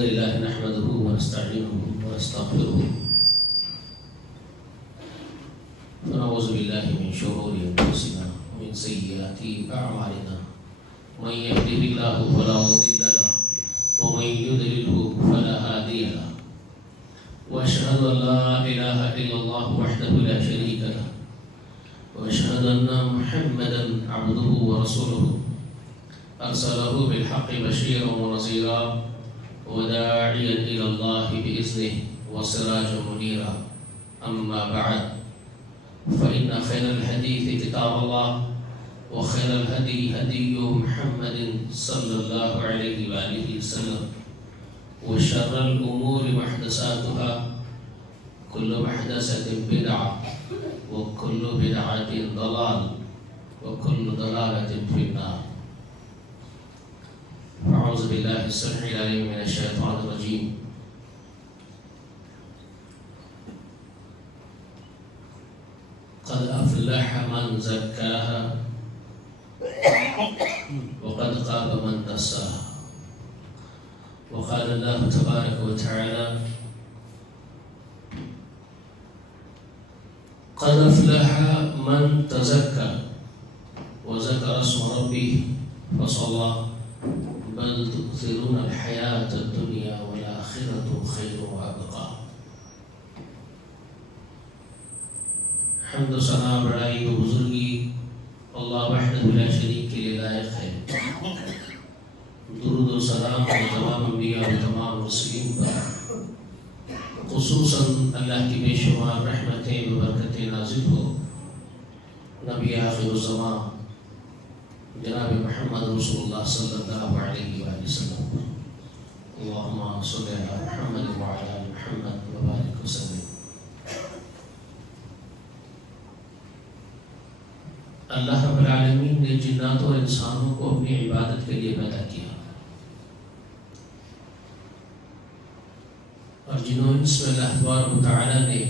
لله نحمده ونستعينه ونستغفره ونعوذ بالله من شرور أنفسنا ومن سيئات أعمالنا من يهده الله فلا مضل له ومن يضلله فلا هادي له وأشهد أن لا إله إلا الله وحده لا شريك له وأشهد أن محمدا عبده ورسوله أرسله بالحق بشيرا ونذيرا وداعيا إلى الله بإذنه وسراجا منيرا أما بعد فإن خير الحديث كتاب الله وخير الهدي هدي محمد صلى الله عليه وآله وسلم وشر الأمور محدثاتها كل محدثة بدعة وكل بدعة ضلال وكل ضلالة في النار. أعوذ بالله السميع العليم من الشيطان الرجيم. قد أفلح من زكاها وقد خاب من دساها. وقال الله تبارك وتعالى قد أفلح من تزكى وذكر اسم ربه فصلى بل تؤثرون الحياة الدنيا والآخرة خير وأبقى. حمد و ثنا بڑائی و بزرگی اللہ وحدہ لا شریک کے لیے لائق ہے. درود و سلام تمام انبیاء و تمام مرسلین پر، خصوصاً اللہ کی بے شمار رحمتیں و برکتیں نازل ہو نبی آخر الزمان جناب محمد رسول اللہ صلی اللہ علیہ وآلہ وسلم پر. اللہم صلی علی محمد وعلی آل محمد وبارک وسلم. اللہ رب العالمین نے جنات اور انسانوں کو اپنی عبادت کے لیے پیدا کیا، اور جن و انس میں اللہ تبارک و تعالی نے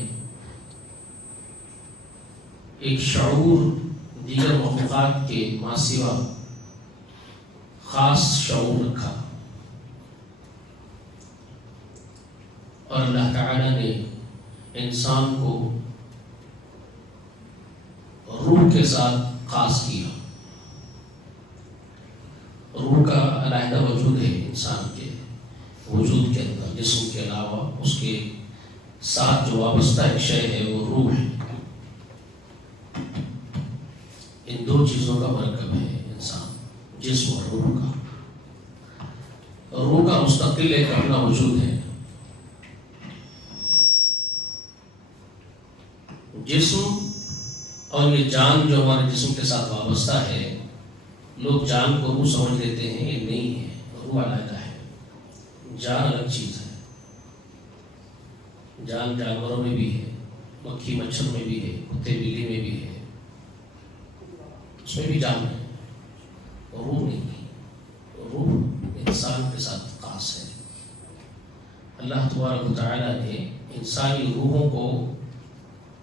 ایک شعور دیگر مخلوقات کے ما سوا خاص شعور رکھا، اور اللہ تعالی نے انسان کو روح کے ساتھ خاص کیا. روح کا علیحدہ وجود ہے انسان کے وجود کے اندر، جسم کے علاوہ اس کے ساتھ جو وابستہ ایک شے ہے وہ روح ہے. ان دو چیزوں کا مرکب ہے انسان، جسم اور روح کا. روح کا مستقل ایک اپنا وجود ہے. جسم اور یہ جان جو ہمارے جسم کے ساتھ وابستہ ہے، لوگ جان کو روح سمجھ لیتے ہیں، یہ نہیں ہے. روح علیحدہ ہے، جان الگ چیز ہے. جان جانوروں میں بھی ہے، مکھی مچھر میں بھی ہے، کتے بلی میں بھی ہے، اس میں بھی جان ہے. روح نہیں ہے. روح انسان کے ساتھ خاص ہے. اللہ تبارک و تعالی نے انسانی روحوں کو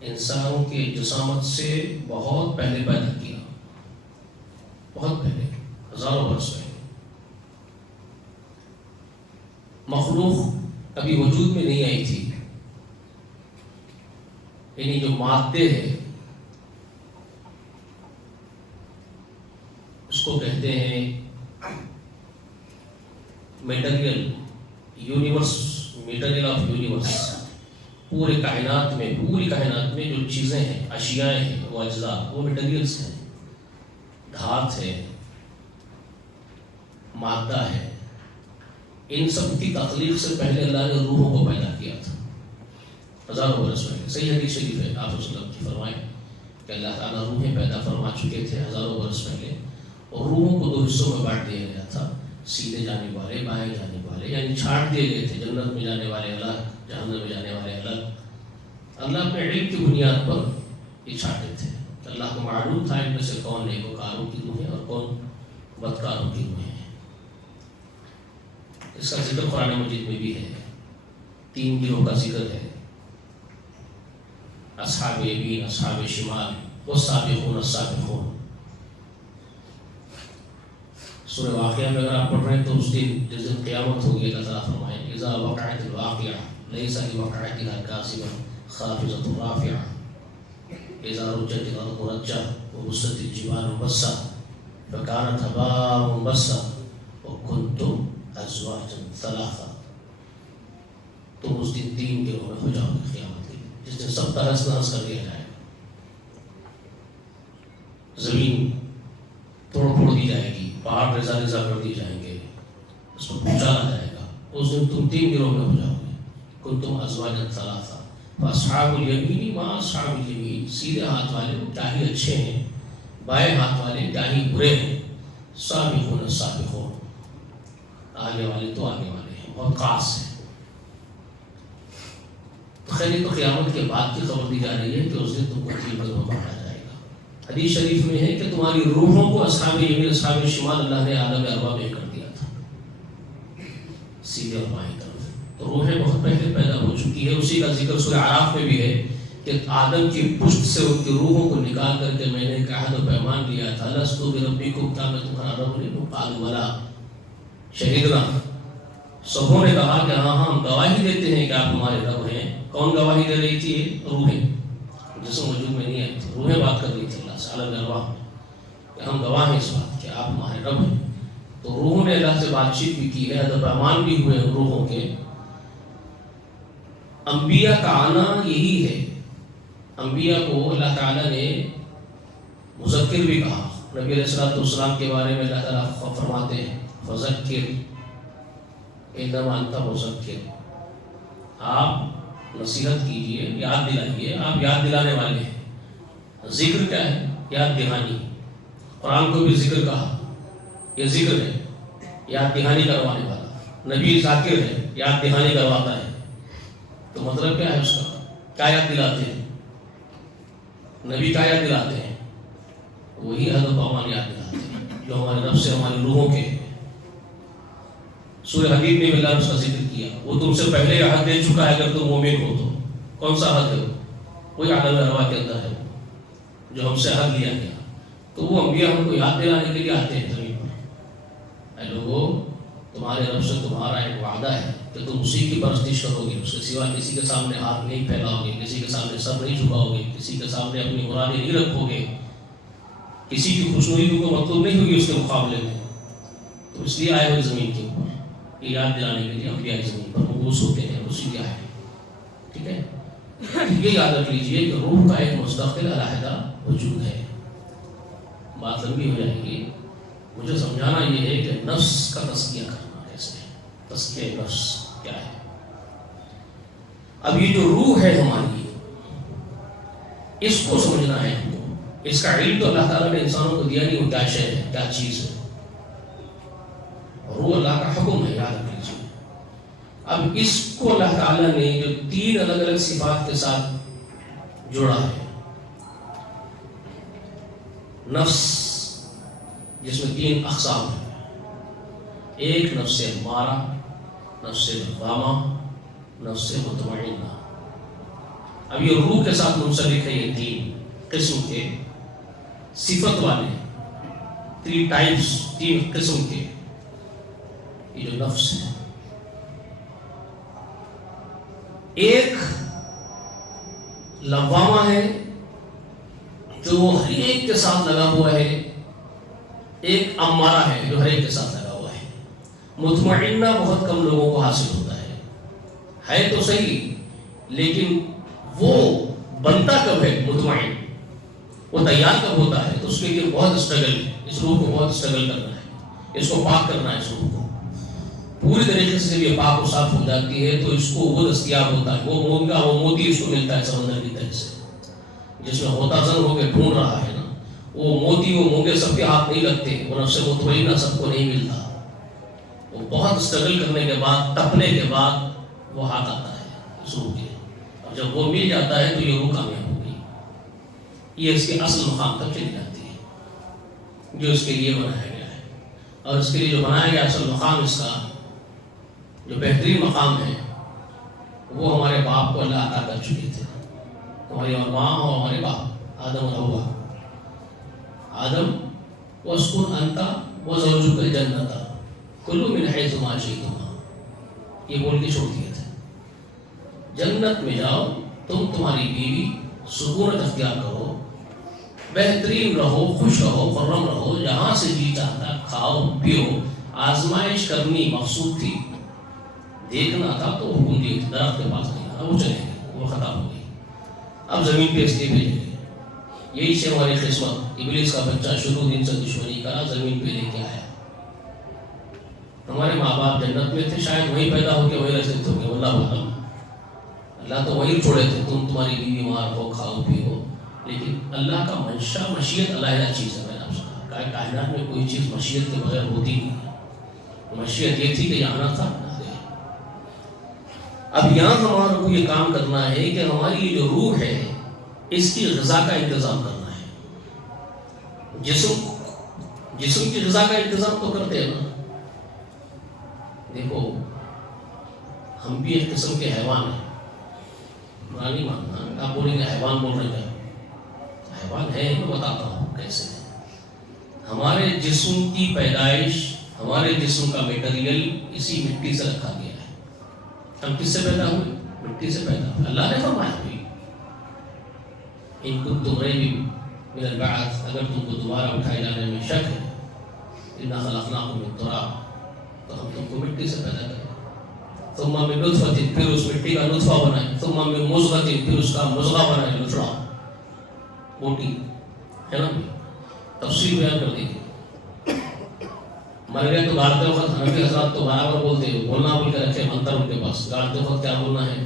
انسانوں کے جسامت سے بہت پہلے پیدا کیا، بہت پہلے، ہزاروں برس پہلے. مخلوق ابھی وجود میں نہیں آئی تھی. یعنی جو مادے ہے اس کو کہتے ہیں material universe, material of universe. پوری کائنات میں جو چیزیں ہیں، اشیاء ہیں، وہ اجزاء، وہ میٹیریلس ہیں. دھات ہے، مادہ ہے. ان سب کی تخلیق سے پہلے اللہ نے روحوں کو پیدا کیا تھا، ہزاروں برس پہلے. صحیح حدیث شریف ہے، آپ صلی اللہ علیہ وسلم کی فرمائے کہ اللہ تعالیٰ روحیں پیدا فرما چکے تھے ہزاروں برس پہلے، اور روحوں کو دو حصوں میں بانٹ دیا گیا تھا، سیدھے جانے والے، بائیں جانے والے. یعنی چھانٹ دیے گئے تھے، جنت میں جانے والے الگ، جہنم میں جانے والے الگ. اللہ اپنے علم کی بنیاد پر یہ چھانٹے تھے. اللہ کو معلوم تھا ان میں سے کون نیکوکاروں کی روحیں اور کون بدکاروں کی روحیں ہیں. اس کا ذکر قرآن مجید میں بھی ہے. 3 گروہ کا ذکر ہے، اصحاب یمین، اصحاب شمال، والسابقون السابقون. سورہ واقعہ میں اگر آپ پڑھ رہے ہیں تو اس دن جس دن قیامت ہوگی اللہ تعالیٰ فرمائیں گے اذا وقعت الواقعہ لیس لوقعتها کاذبہ خافضۃ رافعہ اذا رجت الارض رجا وبست الجبال بسا فكانت هباء منبثا وكنتم ازواجا ثلاثا. تم اس دن تین گروہ میں ہو جاؤ گے قیامت کے دن، جس دن سب تہس نہس کر دیا جائے گا، زمین توڑ پھوڑ دی جائے گی، پہاڑ ریزہ ریزہ کر دی جائیں گے، اس کو پہنچانا جائے گا. اس دن تم تین گروہ میں ہو جاؤ گے. کنتم ازواجا ثلاثا فاصحاب الیمین ما اصحاب الیمین، سیدھے ہاتھ والے کیا ہی اچھے ہیں، بائیں ہاتھ والے کیا ہی برے ہیں. سابقون السابقون، آگے والے تو آگے والے ہیں، بہت خاص ہیں. تو خیر یہ تو قیامت کے بعد کی خبر دی جا رہی ہے کہ اس دن تم کو تین گروہ بانٹا جائے گا. حدیث شریف میں ہے کہ تمہاری روحوں کو اصحاب یمین اصحاب شمال اللہ نے عالم ارواح میں کر دیا تھا، سیدھے اور بائیں طرف. تو روحیں بہت پہلے پیدا ہو چکی ہے. اسی کا ذکر سورہ اعراف میں بھی ہے کہ آدم کی پشت سے ان کی روحوں کو نکال کر کے میں نے ایک عہد و پیمان لیا تھا، لست بربکم، کیا میں تمہارا رب نہیں ہوں؟ قالوا بلی شہدنا، سبوں نے کہا کہ ہاں ہم گواہی دیتے ہیں کہ آپ ہمارے رب ہیں. کون گواہی دے رہی تھی؟ روحیں، جسم وجود میں نہیں آئی تھی، روحیں بات کر رہی تھی اللہ سے عالم ارواح کہ ہم گواہ ہیں اس بات کہ آپ ہمارے رب ہیں. تو روحوں نے اللہ سے بات چیت بھی کی ہے، عہد و پیمان بھی ہوئے روحوں کے. انبیاء کا آنا یہی ہے. انبیاء کو اللہ تعالیٰ نے مذکر بھی کہا. نبی علیہ السلام کے بارے میں اللہ تعالیٰ فرماتے ہیں فذکر انما انت مذکر، آپ نصیحت کیجئے، یاد دلائیے، آپ یاد دلانے والے ہیں. ذکر کیا ہے؟ یاد دہانی. قرآن کو بھی ذکر کہا، یہ ذکر ہے، یاد دہانی کروانے والا. نبی ذاکر ہے، یاد دہانی کرواتا ہے. تو مطلب کیا ہے اس کا؟ کیا یاد دلاتے ہیں؟ نبی کیا یاد دلاتے ہیں؟ وہی عہد و پیمان یاد دلاتے ہیں جو ہمارے رب سے ہماری روحوں کے. سورہ حدید میں اللہ نے اس کا ذکر کیا، وہ تم سے پہلے عہد دے چکا ہے اگر تم مومن ہو تو. کون سا عہد ہے؟ وہی عالم ارواح کے اندر ہے جو ہم سے عہد لیا گیا. تو وہ انبیاء ہم کو یاد دلانے کے لیے آتے ہیں زمین پر. اے لوگوں، تمہارے رب سے تمہارا ایک وعدہ ہے کہ تم اسی کی پرستش کرو گے، اس کے سوا کسی کے سامنے ہاتھ نہیں پھیلاؤ گے، کسی کے سامنے سر نہیں جھکاؤ گے، کسی کے سامنے اپنی مرادیں نہیں رکھو گے، کسی کی خوشنودی کو مطلوب نہیں ہوگی اس کے مقابلے میں. تو اس لیے آئے ہوئے زمین کے اوپر یہ یاد دلانے کے لیے انبیاء زمین پر مبعوث ہوتے ہیں، اسی لیے آئے. ٹھیک ہے، یہ یاد رکھ لیجئے کہ روح کا ایک مستقل علیحدہ وجود ہے. بات لمبی ہو جائے گی. مجھے سمجھانا یہ ہے کہ نفس کا تزکیہ کرنا کیسے ہے، تزکیہ نفس کیا ہے. اب یہ جو روح ہے ہماری، اس کو سمجھنا ہے ہم کو. اس کا علم تو اللہ تعالیٰ نے انسانوں کو دیا نہیں، وہ کیا شے ہے، کیا چیز ہے. روح اللہ کا حکم ہے، یاد رکھ لیجیے. اب اس کو اللہ تعالیٰ نے جو تین الگ الگ صفات کے ساتھ جوڑا ہے. نفس جس میں تین اقسام ہیں، ایک نفس امارہ، نفس لوامہ، نفس مطمئنہ. اب یہ روح کے ساتھ منسلک ہے یہ تین قسم کے صفت والے، تین ٹائپس، تین قسم کے یہ جو نفس ہے. ایک لوامہ ہے جو ہر ایک کے ساتھ لگا ہوا ہے، ایک امارہ ہے جو ہر ایک کے ساتھ لگا ہوا ہے. مطمئنہ بہت کم لوگوں کو حاصل ہوتا ہے تو صحیح، لیکن وہ بنتا کب ہے مطمئن، وہ تیار کب ہوتا ہے؟ تو اس کے لیے بہت اسٹرگل، اس روح کو بہت اسٹرگل کرنا ہے، اس کو پاک کرنا ہے. اس روح کو پوری طریقے سے جب یہ پاک و صاف ہو جاتی ہے تو اس کو وہ دستیاب ہوتا ہے، وہ موگا، وہ موتی اس کو ملتا ہے سمندر کی طرح سے، جس میں ہوتا زن ہو کے ڈھونڈ رہا ہے نا. وہ موتی، وہ موگے سب کے ہاتھ نہیں لگتے، وہ نفس مطمئنہ سب کو نہیں ملتا. وہ بہت اسٹرگل کرنے کے بعد، تپنے کے بعد وہ ہاتھ آتا ہے اس روح کے. اور جب وہ مل جاتا ہے تو یہ روح کامیاب ہوگی. یہ اس کے اصل مقام تک چلی جاتی ہے جو اس کے لیے بنایا گیا ہے. اور اس کے لیے جو بنایا گیا اصل مقام، اس کا جو بہترین مقام ہے، وہ ہمارے باپ کو اللہ عطا کر چکے تھے. ہماری اور ماں اور ہمارے باپ آدم و حوا. آدم واسکن انت وزوجک الجنۃ کلوا من حیث ما شئتما. یہ بول کے چھوڑ دیے تھے. جنت میں جاؤ تم تمہاری بیوی سکونت اختیار کرو, بہترین رہو, خوش رہو, خرم رہو, جہاں سے جی چاہتا کھاؤ پیو. آزمائش کرنی مقصود تھی, دیکھنا تھا تو حکم دیے تھے درخت کے پاس نہیں آنا, وہ چلے گئے, وہ ختم ہو گئی. اب زمین پہ اس لیے بھیجیں گے. یہی سے ہماری قسمت, ابلیس کا بچہ شروع دن سے دشمنی کرا, زمین پہ لے کے آیا. ہمارے ماں باپ جنت میں تھے, شاید وہیں پیدا ہو کے وہیں رسید ہو گئے, واللہ عالم. اللہ تو وہیں چھوڑے تھے, تم تمہاری بیوی مار ہو, کھاؤ پیو. لیکن اللہ کا منشا مشیت علیحدہ چیز ہے. میں نے آپ سے کہا کائنات میں کوئی چیز مشیت کے بغیر ہوتی نہیں ہے. مشیت یہ تھی کہ یہ آنا تھا. اب یہاں ہمارے کو یہ کام کرنا ہے کہ ہماری جو روح ہے اس کی غذا کا انتظام کرنا ہے. جسم کی غذا کا انتظام تو کرتے ہیں نا. دیکھو ہم بھی ایک قسم کے حیوان ہیں. نہیں ماننا, آپ بولیں گے حیوان بول رہے ہیں, حیوان ہے, میں بتاتا ہوں کیسے. ہمارے جسم کی پیدائش, ہمارے جسم کا میٹیریل اسی مٹی سے رکھا گیا ہے. ہم کس سے پیدا ہوئے؟ مٹی سے پیدا ہوئے. اللہ نے فرمایا بھی ان کنتم ریب من البعث, اگر تم کو دوبارہ اٹھائے جانے میں شک ہے, انا خلقناکم من تراب, تو ہم تم کو مٹی سے پیدا کریں. ثم من نطفۃ, پھر اس مٹی کا نطفہ بنائے. ثم من مضغۃ, پھر اس کا مضغہ بنائے, لچڑا موٹی ہے نا. تفصیل بیان کر دیجیے. مر گئے تو گاڑتے وقت حنفی حضرات تو برابر بولتے ہیں, بولنا بول کے رکھے منتر ان کے پاس. گاڑتے وقت کیا بولنا ہے؟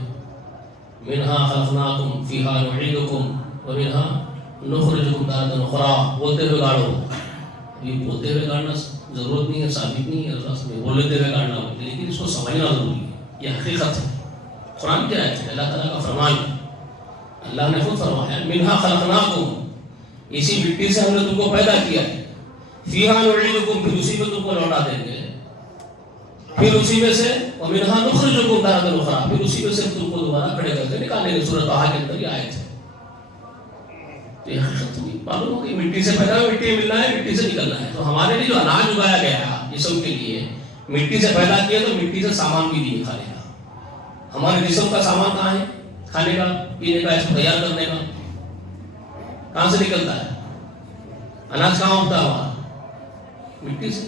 منہا خلقناکم فیہا نعیدکم ومنہا نخرجکم تارۃ اخری, بولتے ہوئے گاڑو. یہ بولتے ہوئے گاڑنا ضرورت نہیں ہے, ثابت نہیں ہے, اللہ سے بولتے ہوئے گاڑنا ہوتا ہے, لیکن اس کو سمجھنا ضروری ہے. یہ حقیقت ہے, قرآن کی آیت ہے, اللہ تعالیٰ کا فرمان ہے. اللہ نے خود فرمایا منہا خلقناکم, اسی مٹی سے ہم نے تم کو پیدا کیا ہے. فیہا نعیدکم, پھر اسی میں تم کو لوٹا دیں گے. پھر اسی میں سے ومنہا نخرجکم تارۃ اخری, پھر اسی میں سے تم کو دوبارہ کھڑے کر کے نکالیں گے. سورۃ طٰہٰ کے اندر یہ آیت ہے. تو یہ حقیقت معلوم ہو کہ مٹی سے پیدا ہو, مٹی ملنا ہے, مٹی سے نکلنا ہے. تو ہمارے لیے جو اناج اگایا گیا جسم کے لیے, مٹی سے پیدا کیا تو مٹی سے سامان بھی دیے کھانے کا. ہمارے جسم کا سامان کہاں ہے؟ کھانے کا, پینے کا, اس کو تیار کرنے کا. کہاں سے نکلتا ہے اناج؟ کہاں ہوتا ہے ہمارا؟ مٹی سے.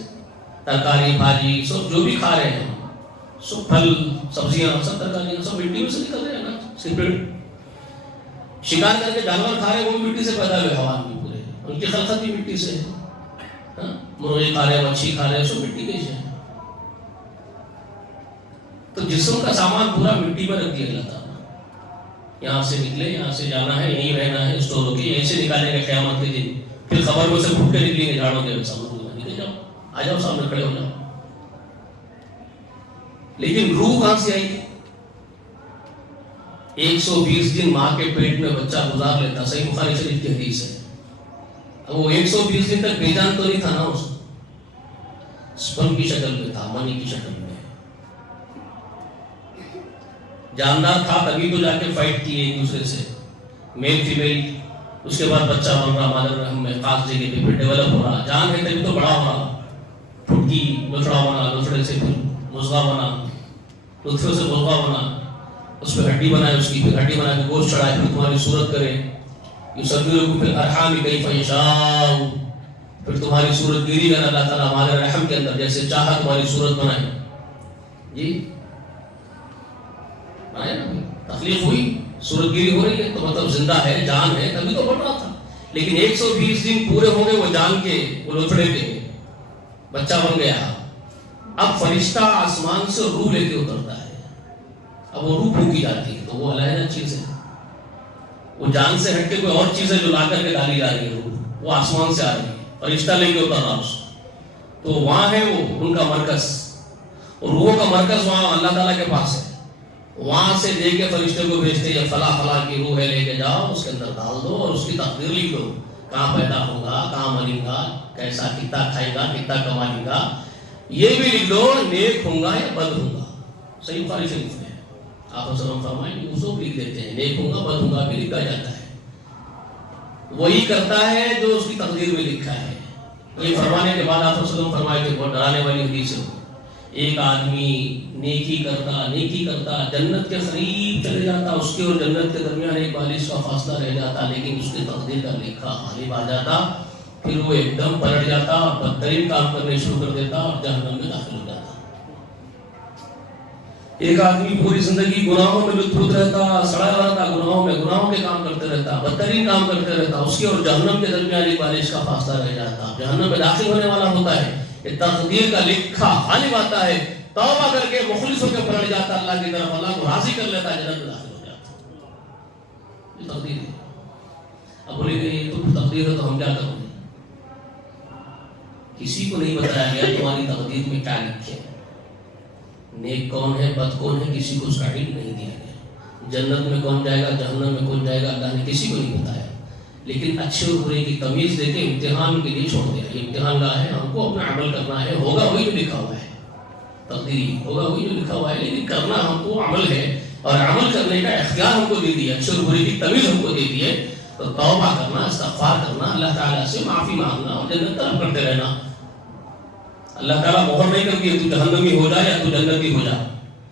ترکاری بھاجی سب جو بھی کھا رہے ہیں, سب پھل سبزیاں, سب ترکاریاں, سب مٹی میں سے نکل رہے ہیں نا. صرف شکار کر کے جانور کھا رہے ہیں, وہ بھی مٹی سے پیدا ہوئے. حیوان بھی پورے, ان کی خلقت بھی مٹی سے ہے. مرغی کھا رہے ہیں, مچھی کھا رہے ہیں, سب مٹی کے سے. تو جسم کا سامان پورا مٹی میں رکھ دیا اللہ تعالیٰ. یہاں سے نکلے, یہاں سے جانا ہے, یہیں رہنا ہے, اسٹور ہو کے یہیں سے نکالیں گے قیامت کے دن. پھر خبر میں سے پھوٹ کے نکلیں گے, جھاڑوں کے سامنے نکل جاؤ, آ جاؤ سامنے کھڑے ہو جاؤ. لیکن روح کہاں سے آئی؟ 120 دن ماں کے پیٹ میں بچہ گزار لیتا, صحیح بخاری شریف کی حدیث ہے. اب وہ 120 دن تک بے جان تو نہیں تھا نا, اس سپرم کی شکل میں تھا, منی کی شکل میں. جاندار تھا تبھی تو جا کے فائٹ کی ایک دوسرے سے, میل فیمیل. اس کے بعد بچہ بن رہا مادر رحم میں, خاص جگہ پہ, پھر ڈیولپ ہو رہا. جان ہے تبھی تو بڑا ہو رہا. پھٹکی, لچڑا بنا, لچڑے سے پھر مضغہ بنا, لطفے سے مضغہ بنا, اس پہ ہڈی بنائے, اس کی پھر ہڈی بنا کے گوشت چڑھائے, پھر تمہاری صورت کرے. یصوّرکم فی الارحام کیف یشاء, پھر تمہاری صورت گیری کرے اللہ تعالیٰ ہمارے رحم کے اندر, جیسے چاہا تمہاری صورت بنائے. جی تخلیق ہوئی, صورت گیری ہو رہی ہے, تو مطلب زندہ ہے, جان ہے, تبھی تو بڑھ رہا تھا. لیکن 120 دن پورے ہو گئے, وہ جان کے, وہ لوچڑے کے, بچہ بن گیا. اب فرشتہ آسمان سے روح لے کے اترتا ہے. اب وہ روح پھونکی جاتی ہے, تو وہ علیحدہ چیز ہے. وہ جان سے ہٹ کے کوئی اور چیز ہے جو لا کر کے ڈالی جا رہی ہے. روح وہ آسمان سے آ رہی ہے, فرشتہ لے کے اتر رہا اس. تو وہاں ہے وہ ان کا مرکز, اور روحوں کا مرکز وہاں اللہ تعالیٰ کے پاس ہے. وہاں سے لے کے فرشتے کو بھیجتے ہیں, فلاں فلاں کی روح ہے, لے کے جاؤ, اس کے اندر ڈال دو, اور اس کی تقدیر لکھ دو. کہاں پیدا ہوگا, کہاں مرے گا, کیسا, کتنا کھائے گا, کتنا کمائے گا, یہ بھی لکھ دو. نیک ہوں گا یا بد ہوں گا. صحیح بخاری شریف میں آپ وسلم فرمائیں گے, اس کو لکھ دیتے ہیں, نیک ہوں گا, بد ہوں گا بھی لکھا جاتا ہے. وہی کرتا ہے جو اس کی تقدیر میں لکھا ہے. یہ فرمانے کے بعد آپ وسلم فرمائے تھے, بہت ڈرانے والی حدیث ہے, ایک آدمی نیکی کرتا جنت کے قریب چلے جاتا، اس کے اور جنت کے درمیان ایک بالش کا فاصلہ رہ جاتا، لیکن اس کی تقدیر کا لکھا غالب آ جاتا، پھر وہ ایک دم پلٹ جاتا اور بدترین کام کرنے شروع کر دیتا اور جہنم میں داخل ہو جاتا۔ ایک آدمی پوری زندگی گناہوں میں لطف رہتا، سڑا رہتا گناہوں کے کام کرتے رہتا، بدترین کام کرتے رہتا، اس کے اور جہنم کے درمیان ایک بالش کا فاصلہ رہ جاتا، جہنم میں داخل ہونے والا ہوتا ہے۔ یہ تقدیر کا لکھا غالب آتا ہے، توبہ کر کے مخلص ہو کے پلٹ جاتا اللہ کی طرف، اللہ کو راضی کر لیتا ہے، جنت میں داخل ہو جاتا۔ یہ تقدیر ہے۔ اب بولے کہ یہ تو تقدیر ہے تو ہم کیا کریں؟ کسی کو نہیں بتایا گیا تمہاری تقدیر میں کیا لکھے، نیک کون ہے بد کون ہے، کسی کو اس کا علم نہیں دیا گیا۔ جنت میں کون جائے گا، جہنم میں کون جائے گا، اللہ نے کسی کو نہیں بتایا، لیکن اچھے اور برے کی تمیز دے کے امتحان کے لیے چھوڑ دیا۔ یہ امتحان گاہ ہے، ہم کو اپنا عمل کرنا ہے، ہوگا وہی جو لکھا ہوا ہے، تقدیری ہوگا وہی جو لکھا ہوا ہے، لیکن کرنا ہم کو عمل ہے، اور عمل کرنے کا اختیار ہم کو دے دیا، اچھے اور برے کی تمیز ہم کو دے دی ہے، تو توبہ کرنا، استغفار کرنا، اللہ تعالیٰ سے معافی مانگنا اور جنت طلب کرتے رہنا۔ اللہ تعالیٰ مہر نہیں کرتی ہے تو جہنمی ہو جا یا تو جنتی ہو جا،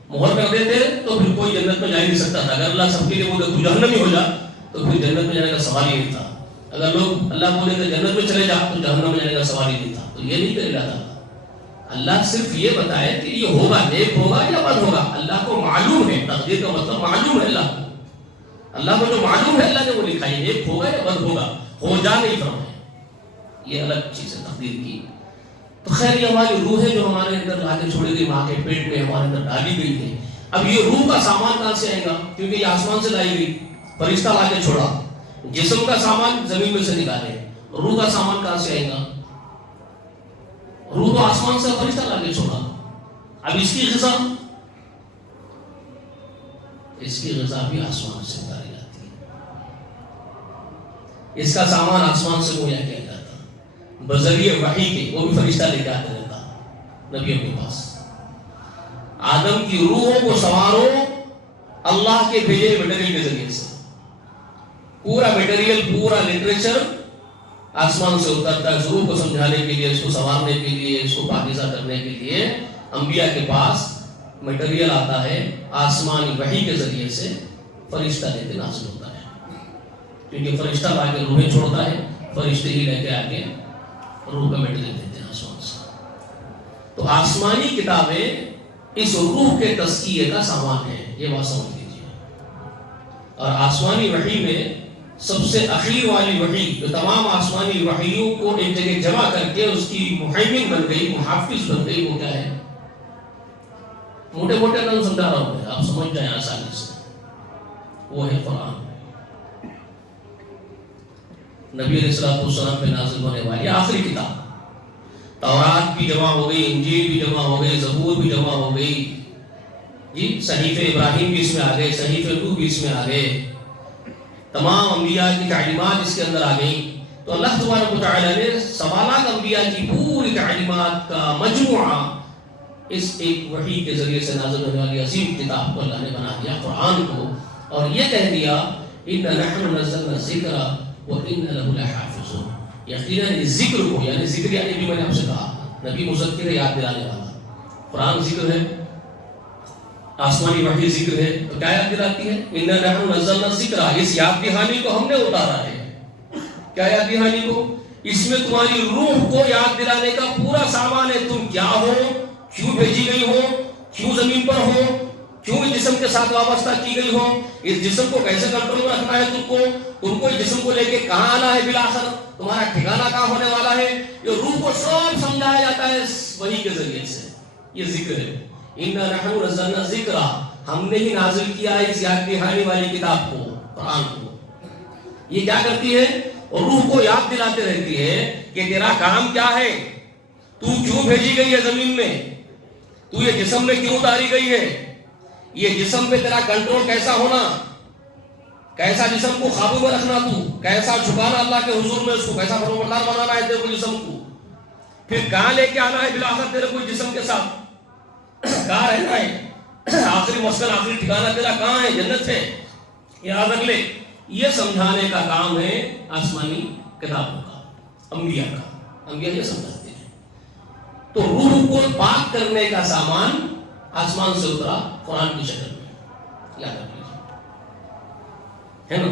مہر کر دیتے تو پھر کوئی جنت میں جا ہی نہیں سکتا تھا۔ اگر اللہ سب کے لیے بولے تو جہنمی ہو جا تو پھر جنت میں جانے کا سوال ہی نہیں تھا۔ اگر لوگ اللہ بولے کہ جنت میں چلے جا تو جہنم میں جانے کا سوال ہی نہیں تھا۔ تو یہ نہیں کرے گا اللہ صرف یہ بتائے کہ یہ ہوگا، نیک ہوگا یا بد ہوگا، اللہ کو معلوم ہے۔ تقدیر کا مطلب معلوم ہے اللہ کو، اللہ کو جو معلوم ہے اللہ نے وہ لکھا ہے، نیک ہوگا یا بد ہوگا، ہو جا نہیں فرمایا۔ یہ الگ چیز ہے تقدیر کی۔ تو خیر یہ ہماری روح ہے جو ہمارے اندر لا کے چھوڑی گئی، ماں کے پیٹ میں ہمارے اندر ڈالی گئی ہے۔ اب یہ روح کا سامان کہاں سے آئے گا؟ کیونکہ یہ آسمان سے لائی گئی، فرشتہ لا کے چھوڑا۔ جسم کا سامان زمین میں سے نکالے، روح کا سامان کہاں سے آئے گا؟ روح تو آسمان سے فرشتہ لا کے چھوڑا۔ اب اس کی غذا بھی آسمان سے اتاری جاتی ہے، اس کا سامان آسمان سے مہیا کیا جاتا بذریعہ وحی کے، وہ بھی فرشتہ لے کے آتے رہتا نبیوں کے پاس۔ آدم کی روحوں کو سنوارو اللہ کے بھیجے مٹیریل کے ذریعے سے، پورا مٹیریل، پورا لٹریچر آسمان سے اترتا ہے، روح کو سمجھانے کے لیے، اس کو سنوارنے کے لیے، اس کو پاکیزہ کرنے کے لیے انبیاء کے پاس مٹیریل آتا ہے، آسمانی وحی کے ذریعے سے فرشتہ لے کے نازل ہوتا ہے۔ کیونکہ فرشتہ لا کے روحیں چھوڑتا ہے، فرشتے ہی لے کے آگے روح کا مٹیریل دیتے ہیں آسمان سے۔ تو آسمانی کتابیں اس روح کے تزکیے کا سامان ہے، یہ بات سمجھ لیجیے۔ اور آسمانی وحی میں سب سے اخیر والی وحی جو تمام آسمانی وحیوں کو ایک جگہ جمع کر کے اس کی محیمن بن گئی، محافظ بن گئی، وہ کیا ہے؟ موٹے موٹے نام سمجھا رہا ہوں، آپ سمجھ جائیں آسانی سے، وہ ہے قرآن۔ نبی علیہ السلام پہ نازل ہونے والی آخری کتاب۔ تورات بھی جمع ہو گئی، انجیل بھی جمع ہو گئی، زبور بھی جمع ہو گئی، جی صحیفہ ابراہیم بھی اس میں آ گئے، صحیفہ نوح بھی اس میں آ گئے، تمام انبیاء کی تعلیمات اس کے اندر آ گئی۔ تو اللہ تبارک و تعالیٰ نے سوالات انبیاء کی پوری تعلیمات کا مجموعہ اس ایک وحی کے ذریعے سے نازل ہونے والی عظیم کتاب کو اللہ نے بنا دیا، قرآن کو، اور یہ کہہ دیا اِنَّ نَحْنُ نَزَّلْنَا الذِّكْرَ وَإِنَّ لَهُ لَحَافِظُونَ۔ یقیناً ذکر کو، یعنی ذکر یعنی بھی میں نے آپ سے کہا نبی مذکر ہے، یاد دلانے والا، قرآن ذکر ہے، آسمانی وحی ذکر ہے، تو کیا یاد دلاتی ہے؟ اِنَّا نَحْنُ نَزَّلْنَا الذِّكْرَ، اس یاد دہانی کو ہم نے اتارا ہے۔ کیا یاد دہانی کو؟ اس میں تمہاری روح کو یاد دلانے کا پورا سامان ہے، تم کیا ہو، کیوں بھیجی گئی ہو، کیوں زمین پر ہو، کیوں اس جسم کے ساتھ وابستہ کی گئی ہو، اس جسم کو کیسے کنٹرول میں رکھنا ہے تم کو اس جسم کو لے کے کہاں آنا ہے، بالآخر تمہارا ٹھکانہ کہاں ہونے والا ہے، یہ روح کو سب سمجھایا جاتا ہے اس وحی کے ذریعے سے۔ یہ ذکر ہے، اِنَّا نَحْنُ نَزَّلْنَا الذِّكْرَ، ہم نے ہی نازل کیا اس یاد دہانی والی کتاب کو، قرآن کو۔ یہ کیا کرتی ہے؟ اور روح کو یاد دلاتے رہتی ہے کہ تیرا کام کیا ہے، تو کیوں بھیجی گئی ہے زمین میں، تو یہ جسم میں کیوں اتاری گئی ہے، یہ جسم پہ تیرا کنٹرول کیسا ہونا، کیسا جسم کو قابو میں رکھنا، تو کیسا جھکانا اللہ کے حضور میں، اس کو کیسا فرمانبردار بنانا ہے تیرے کو جسم کو، پھر کہاں لے کے آنا ہے بالآخر تیرے کو جسم کے ساتھ، کہاں رہنا ہے، آخری مسکن آخری ٹھکانہ تیرا کہاں ہے، جنت ہے، یاد رکھ لے۔ یہ سمجھانے کا کام ہے آسمانی کتابوں کا، انبیاء کا، انبیاء یہ سمجھاتے ہیں۔ تو روح کو پاک کرنے کا سامان آسمان سے اترا قرآن کی شکل میں، یاد رکھ لیجیے، ہے نا؟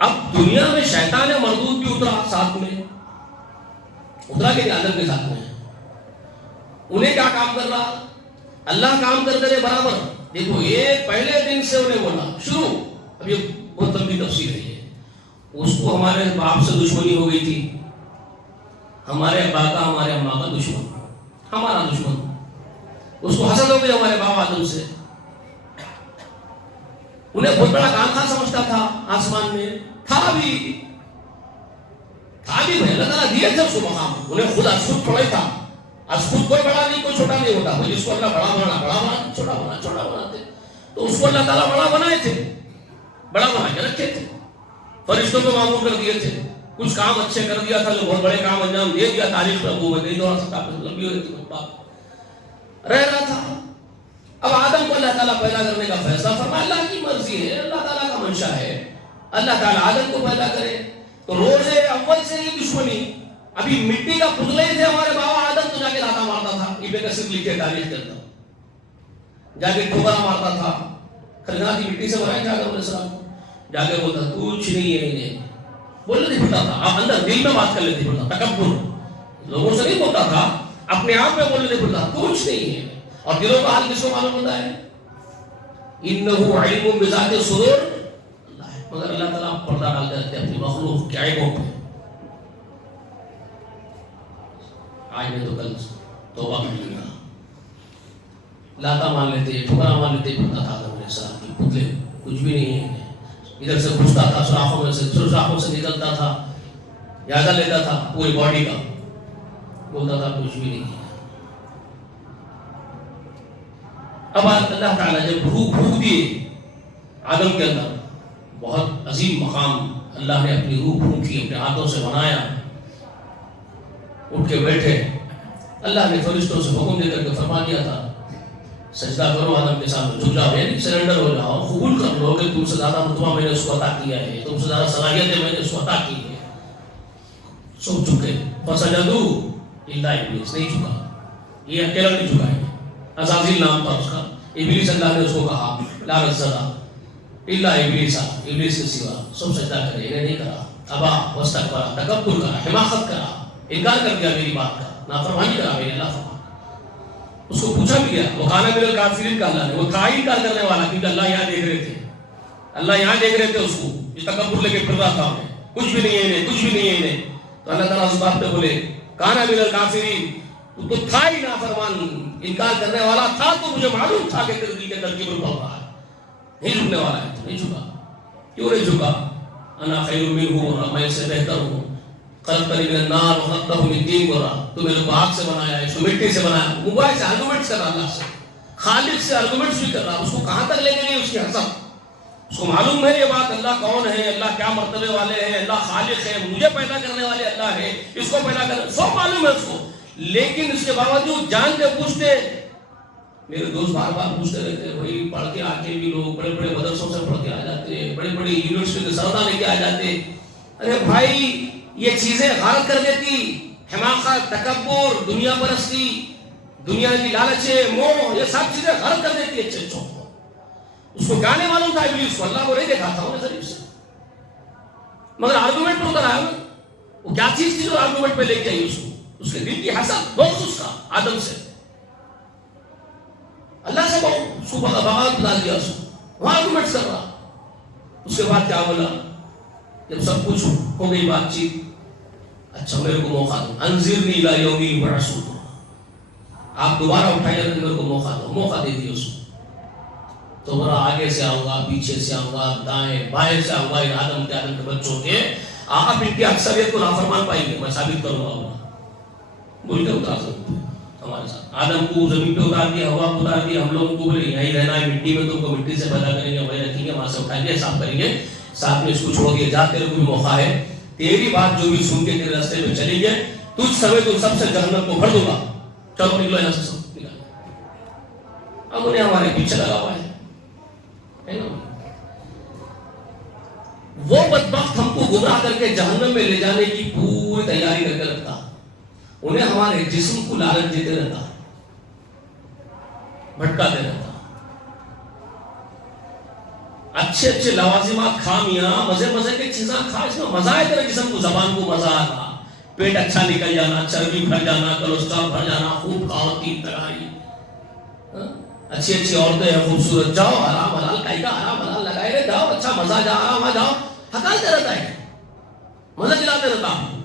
اب دنیا میں شیطان مردود بھی اترا ساتھ میں، اترا کہ آدم کے ساتھ میں، انہیں کیا کام کر رہا؟ اللہ کام کرتے رہے برابر. دیکھو یہ پہلے دن سے انہیں بولا شروع، اب یہ بہت لمبی تفصیل ہے یہ. اس کو ہمارے باپ سے دشمنی ہو گئی تھی، ہمارے ابا کا ہمارے اماں کا دشمن، ہمارا دشمن. اس کو حسد ہو گئی ہمارے باپ آدم سے. انہیں بہت بڑا کام تھا سمجھتا تھا، آسمان میں تھا بھی بھائی، اللہ تعالیٰ دیے تھے اس کو مقام. انہیں خود از خود تھوڑا ہی تھا، از خود کوئی بڑا نہیں کوئی چھوٹا نہیں ہوتا. جس کو اللہ بڑا بنا چھوٹا بناتے، تو اس کو اللہ تعالیٰ بڑا بنائے تھے، بڑا بنا کے رکھے تھے، فرشتوں کو معمول کر دیے تھے، کچھ کام اچھے کر دیا تھا جو بہت بڑے کام انجام دے دیا. تاریخ میں حکومت نہیں دوڑا سکتا، لمبی ہو جاتی بات رہ رہا تھا. اب آدم کو اللہ تعالیٰ پیدا کرنے کا فیصلہ فرمایا، اللہ کی مرضی ہے، اللہ تعالیٰ کا منشا ہے. اللہ تعالیٰ آدم کو پیدا کرے تو روز اول سے ہی دشمنی. ابھی مٹی کا پتلے تھے ہمارے بابا آدم، تو جا کے لاتا مارتا تھا. ابن کثیر لکھے تاریخ کے اندر، جا کے ٹھوکرا مارتا تھا. خلقات کی مٹی سے بنایا تھا آدم علیہ السلام کو. جا کے بولتا کچھ نہیں ہے انہیں، بولنے نہیں پڑتا تھا. آپ اندر دل میں بات کر لیتے پڑتا، تکبر لوگوں سے نہیں بولتا تھا، اپنے آپ میں بولنے نہیں پڑتا کچھ نہیں ہے. اور دلوں کا حال کس کو معلوم ہوتا ہے؟ انہ علم بذات الصدور. مگر اللہ تعالیٰ پردہ ڈالتے رہتے اپنی مخلوق کے عیبوں پہ. آج میں تو کل توبہ کر لوں گا، لاتا مان لیتے، ٹھکرا مان لیتے. پڑتا تھا آدم علیہ السلام کی پتلے، کچھ بھی نہیں ہے. ادھر سے گھستا تھا سوراخوں سے نکلتا تھا، جائزہ لیتا تھا پوری باڈی کا، بولتا تھا کچھ بھی نہیں ہے. اب اللہ تعالیٰ جب روح پھونک دیے آدم کے اندر، بہت عظیم مقام اللہ نے اپنی روح پھونکی، اپنے ہاتھوں سے بنایا. اٹھ کے بیٹھے، اللہ نے فرشتوں سے حکم دے کر کے فرما دیا تھا سجدہ کرو آدم کے سامنے، جھک جاؤ، یعنی سرنڈر ہو جاؤ، قبول کر لو کہ تم سے زیادہ رتبہ میں نے اس کو عطا کیا ہے، تم سے زیادہ صلاحیتیں میں نے اس کو عطا کی ہے. سب جھکے، فسجدوا الا ابلیس، نہیں جھکا، یہ اکیلا نہیں جھکا ہے. عزازیل نام تھا اس کا. ابلیس اللہ نے اس کو کہا لا نزدہ الا ابلیس، ابلیس کے سوا سب سجدہ کرے، انہیں نہیں کرا. ابا واستکبر، تکبر کرا، حماقت کرا، انکار کر دیا میری بات کا، نافرمانی کرا میری اللہ فرمان. اس کو پوچھا بھی گیا، وہ کھانا من الکافرین کا اللہ نے، وہ تھا ہی انکار کرنے والا، کیونکہ اللہ یہاں دیکھ رہے تھے، اللہ یہاں دیکھ رہے تھے اس کو، اس تکبر لے کے پھر رہا تھا انہیں، کچھ بھی نہیں ہے انہیں، کچھ بھی نہیں ہے انہیں. تو اللہ تعالیٰ اس بات پہ بولے کھانا من الکافرین، تو تھا ہی نافرمان، انکار کرنے والا تھا، تو مجھے معلوم تھا کہ تیرے دل کے اندر کبر پڑ رہا ہے، نہیں جھکنے والا ہے. تو نہیں جھکا. کیوں نہیں جھکا؟ انا خیر منہ، میں اس سے بہتر ہوں. خلقتنی من النار وخلقتہ من طین، بولا تو میرے کو آگ سے بنایا ہے، اس کو مٹی سے بنایا. موبائل سے آرگومنٹس کر رہا اللہ سے، خالق سے آرگومنٹس بھی کر رہا. اس کو کہاں تک لے گئے اس کی حسب. اس کو معلوم ہے یہ بات، اللہ کون ہے، اللہ کیا مرتبے والے ہیں، اللہ خالق ہے، مجھے پیدا کرنے والے اللہ ہے، اس کو پیدا کرنے، سب معلوم ہے اس کو. لیکن اس کے باوجود جان کے پوچھتے، میرے دوست بار بار پوچھتے رہتے، بھائی پڑھ کے آ کے بھی لوگ بڑے بڑے مدرسوں سے پڑھ کے آ جاتے، بڑے بڑے یونیورسٹی کے سردار لے کے آ جاتے. ارے بھائی یہ چیزیں غارت کر دیتی، حماقت، تکبر، دنیا پرستی، دنیا کی لالچیں، موہ، یہ سب چیزیں غارت کر دیتی ہے اچھے کو. اس کو کیا نہیں معلوم تھا ابلیس کو، اللہ کو نہیں دیکھا تھا انہیں قریب سے، مگر آرگومنٹ پر اتر آیا. وہ کیا چیز تھی جو آرگومنٹ پہ لے کے آئی اس کو؟ اس کے دل کی حسد، بغض اس کا آدم سے، اللہ سے بہت اس کو بغاوت ڈال دیا اس کو، وہاں آرگومنٹ کر رہا. اس کے بعد کیا بولا جب سب کچھ ہو گئی بات چیت؟ اچھا میرے کو موقع دو، انذرنی الی یوم یبعثون، آپ دوبارہ اٹھائیے گا، میرے کو موقع دو. موقع دے دیا اس کو. تو بڑا آگے سے آؤں گا، پیچھے سے آؤں گا، دائیں بائیں سے آؤں گا، آدم کے بچوں کے، آپ ان کی اکثریت کو نافرمان پائیں گے، میں ثابت کروں گا. بول کے اتار دو ہمارے ساتھ. آدم کو زمین پہ اتار دیا، ہوا کو اتار دیا، ہم لوگوں کو بولے یہیں رہنا ہے مٹی میں، تم کو مٹی سے پیدا کریں گے، وہیں رکھیں گے، وہاں سے اٹھائیں گے، صاف کریں گے، ساتھ میں اس کو چھوڑ دیا، جا تیرے کو بھی موقع ہے، تیری بات جو بھی سن کے تیرے راستے میں چلی گئے، تجھ سمیت ان سب سے جہنم کو بھر دوں گا، چلو نکلو یہاں سے سب نکال. اب انہیں ہمارے پیچھے لگا ہوا ہے نا. وہ بدبخت ہم کو گمراہ کر کے جہنم میں لے جانے کی پوری تیاری کر کے رکھتا. انہیں ہمارے جسم کو لالچ دیتے رہتا ہے، بھٹکاتے رہتا ہے. اچھے اچھے لوازمات کھا میاں، مزے مزے کی چیزاں کھا، اس میں مزہ ہے تیرے جسم کو، زبان کو مزہ آتا، پیٹ اچھا نکل جانا، چربی بھر جانا، کولیسٹرول بھر جانا، خوب کھاؤ، تین تکاری، اچھی اچھی عورتیں ہیں خوبصورت، جاؤ آرام حلال کائی کا آرام حلال لگائے رہے، جاؤ اچھا مزہ، جا آرام جاؤ، ہکالتے رہتا ہے، مزہ چلاتے رہتا ہوں،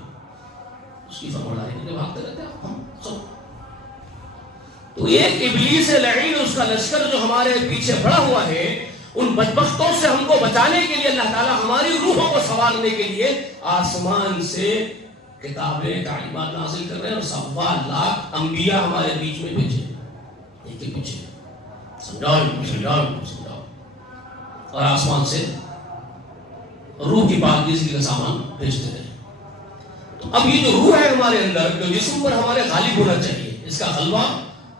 اس کی فرمانداری کے لیے بھاگتے رہتے ہیں ہم سب. تو ایک ابلیس لعین، اس کا لشکر جو ہمارے پیچھے پڑا ہوا ہے، ان بدبختوں سے ہم کو بچانے کے لیے اللہ تعالیٰ ہماری روحوں کو سنوارنے کے لیے آسمان سے کتابیں تعلیمات نازل کر رہے ہیں، اور 1.25 لاکھ انبیاء ہمارے بیچ میں بھیجے، ایک کے پیچھے سمجھاؤ، اور آسمان سے روح کی پاکیزگی کا سامان بھیجتے رہے. تو اب یہ جو روح ہے ہمارے اندر، جو جسم پر ہمارے غالب ہونا چاہیے، اس کا غلبہ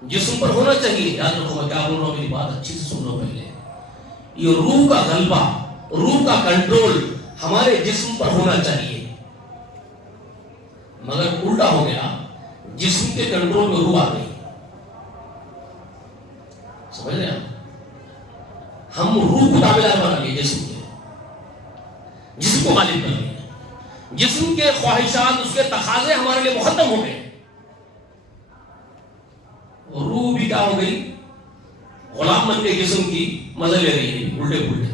جسم پر ہونا چاہیے. یاد رکھو، میں کیا بول رہا ہوں، میری بات اچھی سے سن لو پہلے. یہ روح کا غلبہ، روح کا کنٹرول ہمارے جسم پر ہونا چاہیے، مگر الٹا ہو گیا، جسم کے کنٹرول میں روح آ گئی. سمجھ رہے ہیں؟ ہم روح کو تابعدار بنا لیے، جسم کو غالب کر لیا، جسم کے خواہشات، اس کے تقاضے ہمارے لیے مختم ہو گئے، اور روح بھی کیا ہو گئی، غلام بن کے جسم کی مزے لے رہی ہے، الٹے پلٹے.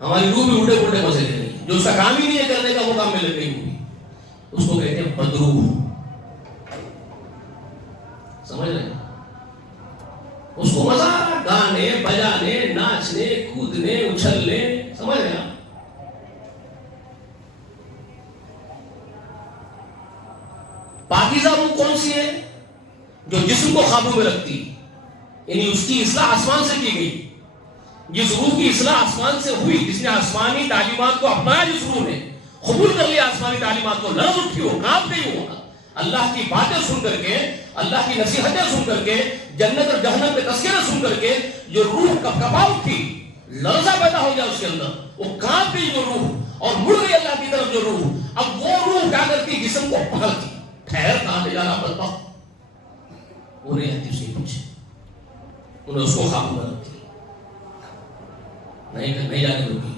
ہماری روح بھی الٹے پلٹے مزے لے رہی ہے، جو اس کا کام ہی نہیں ہے کرنے کا، وہ کام میں لگ گئی ہوئی. اس کو کہتے ہیں بدروح. سمجھ رہے ہیں؟ اس کو مزہ آ رہا، گانے بجانے، ناچنے، کودنے، اچھلنے. سمجھ رہے ہیں؟ پاکیزہ روح کون سی ہے؟ جو جسم کو قابو میں رکھتی، یعنی اس کی اصلاح آسمان سے کی گئی. جس روح کی اصلاح آسمان سے ہوئی، جس نے آسمانی تعلیمات کو اپنایا، جس روح نے قبول کر لیا آسمانی تعلیمات کو، لرز اٹھی ہو، کانپ گئی ہو، اللہ کی باتیں سن کر کے، اللہ کی نصیحتیں سن کر کے، جنت اور جہنم کے تذکرے سن کر کے، جو روح کپکپا اٹھی، لرزہ پیدا ہو گیا اس کے اندر، وہ کانپ گئی وہ روح، اور مڑ گئی اللہ کی طرف جو روح. اب وہ روح کیا کرتی؟ جسم کو پکڑتی. ٹھہر، کہاں لے جا رہا بدبخت؟ وہ نہیں آتی اس کے پیچھے، انہیں اس کو قابو میں رکھتی، نہیں جانے دوں گی،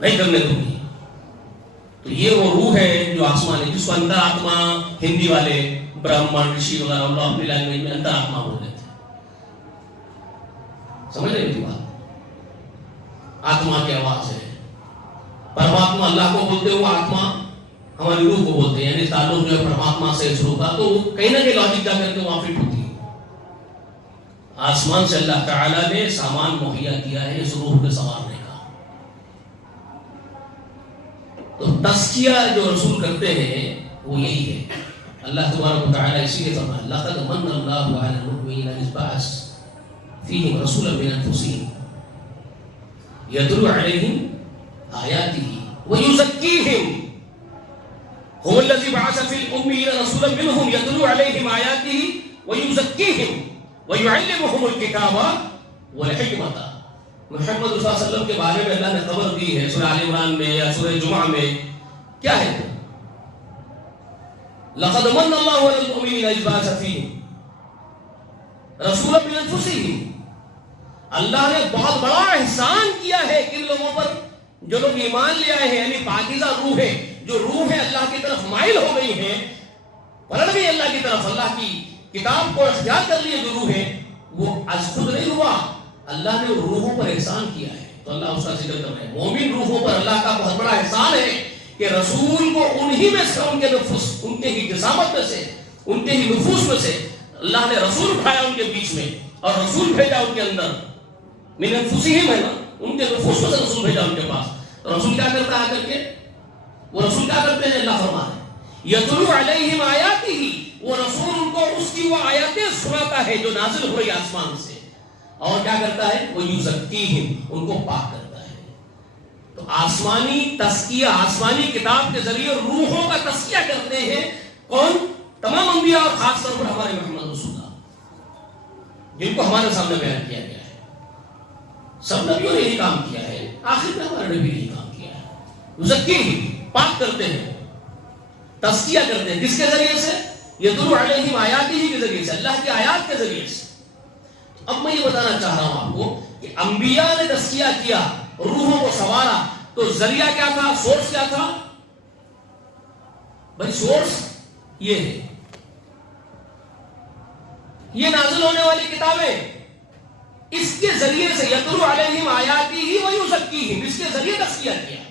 نہیں کرنے دوں گی. تو یہ وہ روح ہے جو آسمان ہے، جس کو انتر آتما ہندی والے برہمن رشی وغیرہ اللہ اپنی لینگویج میں انتر آتما بول رہے تھے. سمجھ رہے میری بات؟ آتما کی آواز ہے. پرماتما اللہ کو بولتے ہوئے آتما ہماری روح کو بولتے ہیں، یعنی تعلق جو ہے پرماتما سے اس روح کا، تو کہیں نہ کہیں لاجک جا کر کے وہاں فٹ ہوتی ہے. آسمان سے اللہ تعالیٰ نے سامان مہیا کیا ہے اس روح کے سنوارنے کا. تو تزکیہ جو رسول کرتے ہیں وہ یہی ہے. اللہ تبارک و تعالیٰ اسی لیے فرمایا لقد من اللہ علی المؤمنین اذ بعث فیہم رسولا من انفسہم یتلو علیہم آیاتہ ویزکیہم. هو الذی بعث فی الامین رسولا منہم یتلو علیہم آیاتہ ویزکیہم وَيُعَلِّمُهُمُ الْكِتَابَ وَالْحِكْمَةَ. محمد صلی اللہ علیہ وسلم کے بارے میں اللہ نے خبر دی ہے سورہ آل عمران میں یا سورہ جمعہ میں. کیا ہے؟ لَقَدْ مَنَّ اللَّهُ عَلَى الْمُؤْمِنِينَ إِذْ بَعَثَ فِيهِمْ رَسُولًا مِنْ أَنْفُسِهِمْ. اللہ نے بہت بڑا احسان کیا ہے کن لوگوں پر؟ جو لوگ ایمان لے آئے ہیں، یعنی پاکیزہ روح ہے، جو روح ہے اللہ کی طرف مائل ہو گئی ہیں، پلٹ گئی اللہ کی طرف، اللہ کی کتاب کو اختیار کر لیے. جو روح ہے وہ از خود نہیں ہوا، اللہ نے روحوں پر احسان کیا ہے. تو اللہ اس کا ذکر کر رہے ہیں. مومن روحوں پر اللہ کا بہت بڑا احسان ہے کہ رسول کو انہی میں سے، ان کے نفس، ان کے ہی جسامت میں سے، ان کے ہی نفوس میں سے اللہ نے رسول اٹھایا ان کے بیچ میں، اور رسول بھیجا ان کے اندر. من انفسہم ہے نا، ان کے نفوس میں سے رسول بھیجا ان کے پاس. تو رسول کیا کرتا ہے کر کے؟ وہ رسول کیا کرتے ہیں؟ اللہ فرما ہے یتلو علیہم آیاتہ. وہ رسول ان کو اس کی وہ آیاتیں سناتا ہے جو نازل ہوئی آسمان سے، اور کیا کرتا ہے؟ وہ یزکیہم، ان کو پاک کرتا ہے. تو آسمانی تزکیہ، آسمانی کتاب کے ذریعے روحوں کا تزکیہ کرتے ہیں کون؟ تمام انبیاء، اور خاص طور پر ہمارے محمد رسول اللہ، جن کو ہمارے سامنے بیان کیا گیا ہے. سب نبیوں نے یہی کام کیا ہے، آخر میں ہمارے نبی نے یہی کام کیا ہے. یزکیہم، پاک کرتے ہیں. تزکیہ کرتے ہیں کس کے ذریعے سے؟ یتلو علیہم آیاتہ کے ذریعے سے، اللہ کی آیات کے ذریعے سے۔ اب میں یہ بتانا چاہ رہا ہوں آپ کو کہ انبیاء نے تزکیہ کیا، روحوں کو سنوارا، تو ذریعہ کیا تھا، سورس کیا تھا؟ بھائی سورس یہ ہے، یہ نازل ہونے والی کتابیں، اس کے ذریعے سے یتلو علیہم آیاتہ ویزکیہم، اس کے ذریعے تزکیہ کیا۔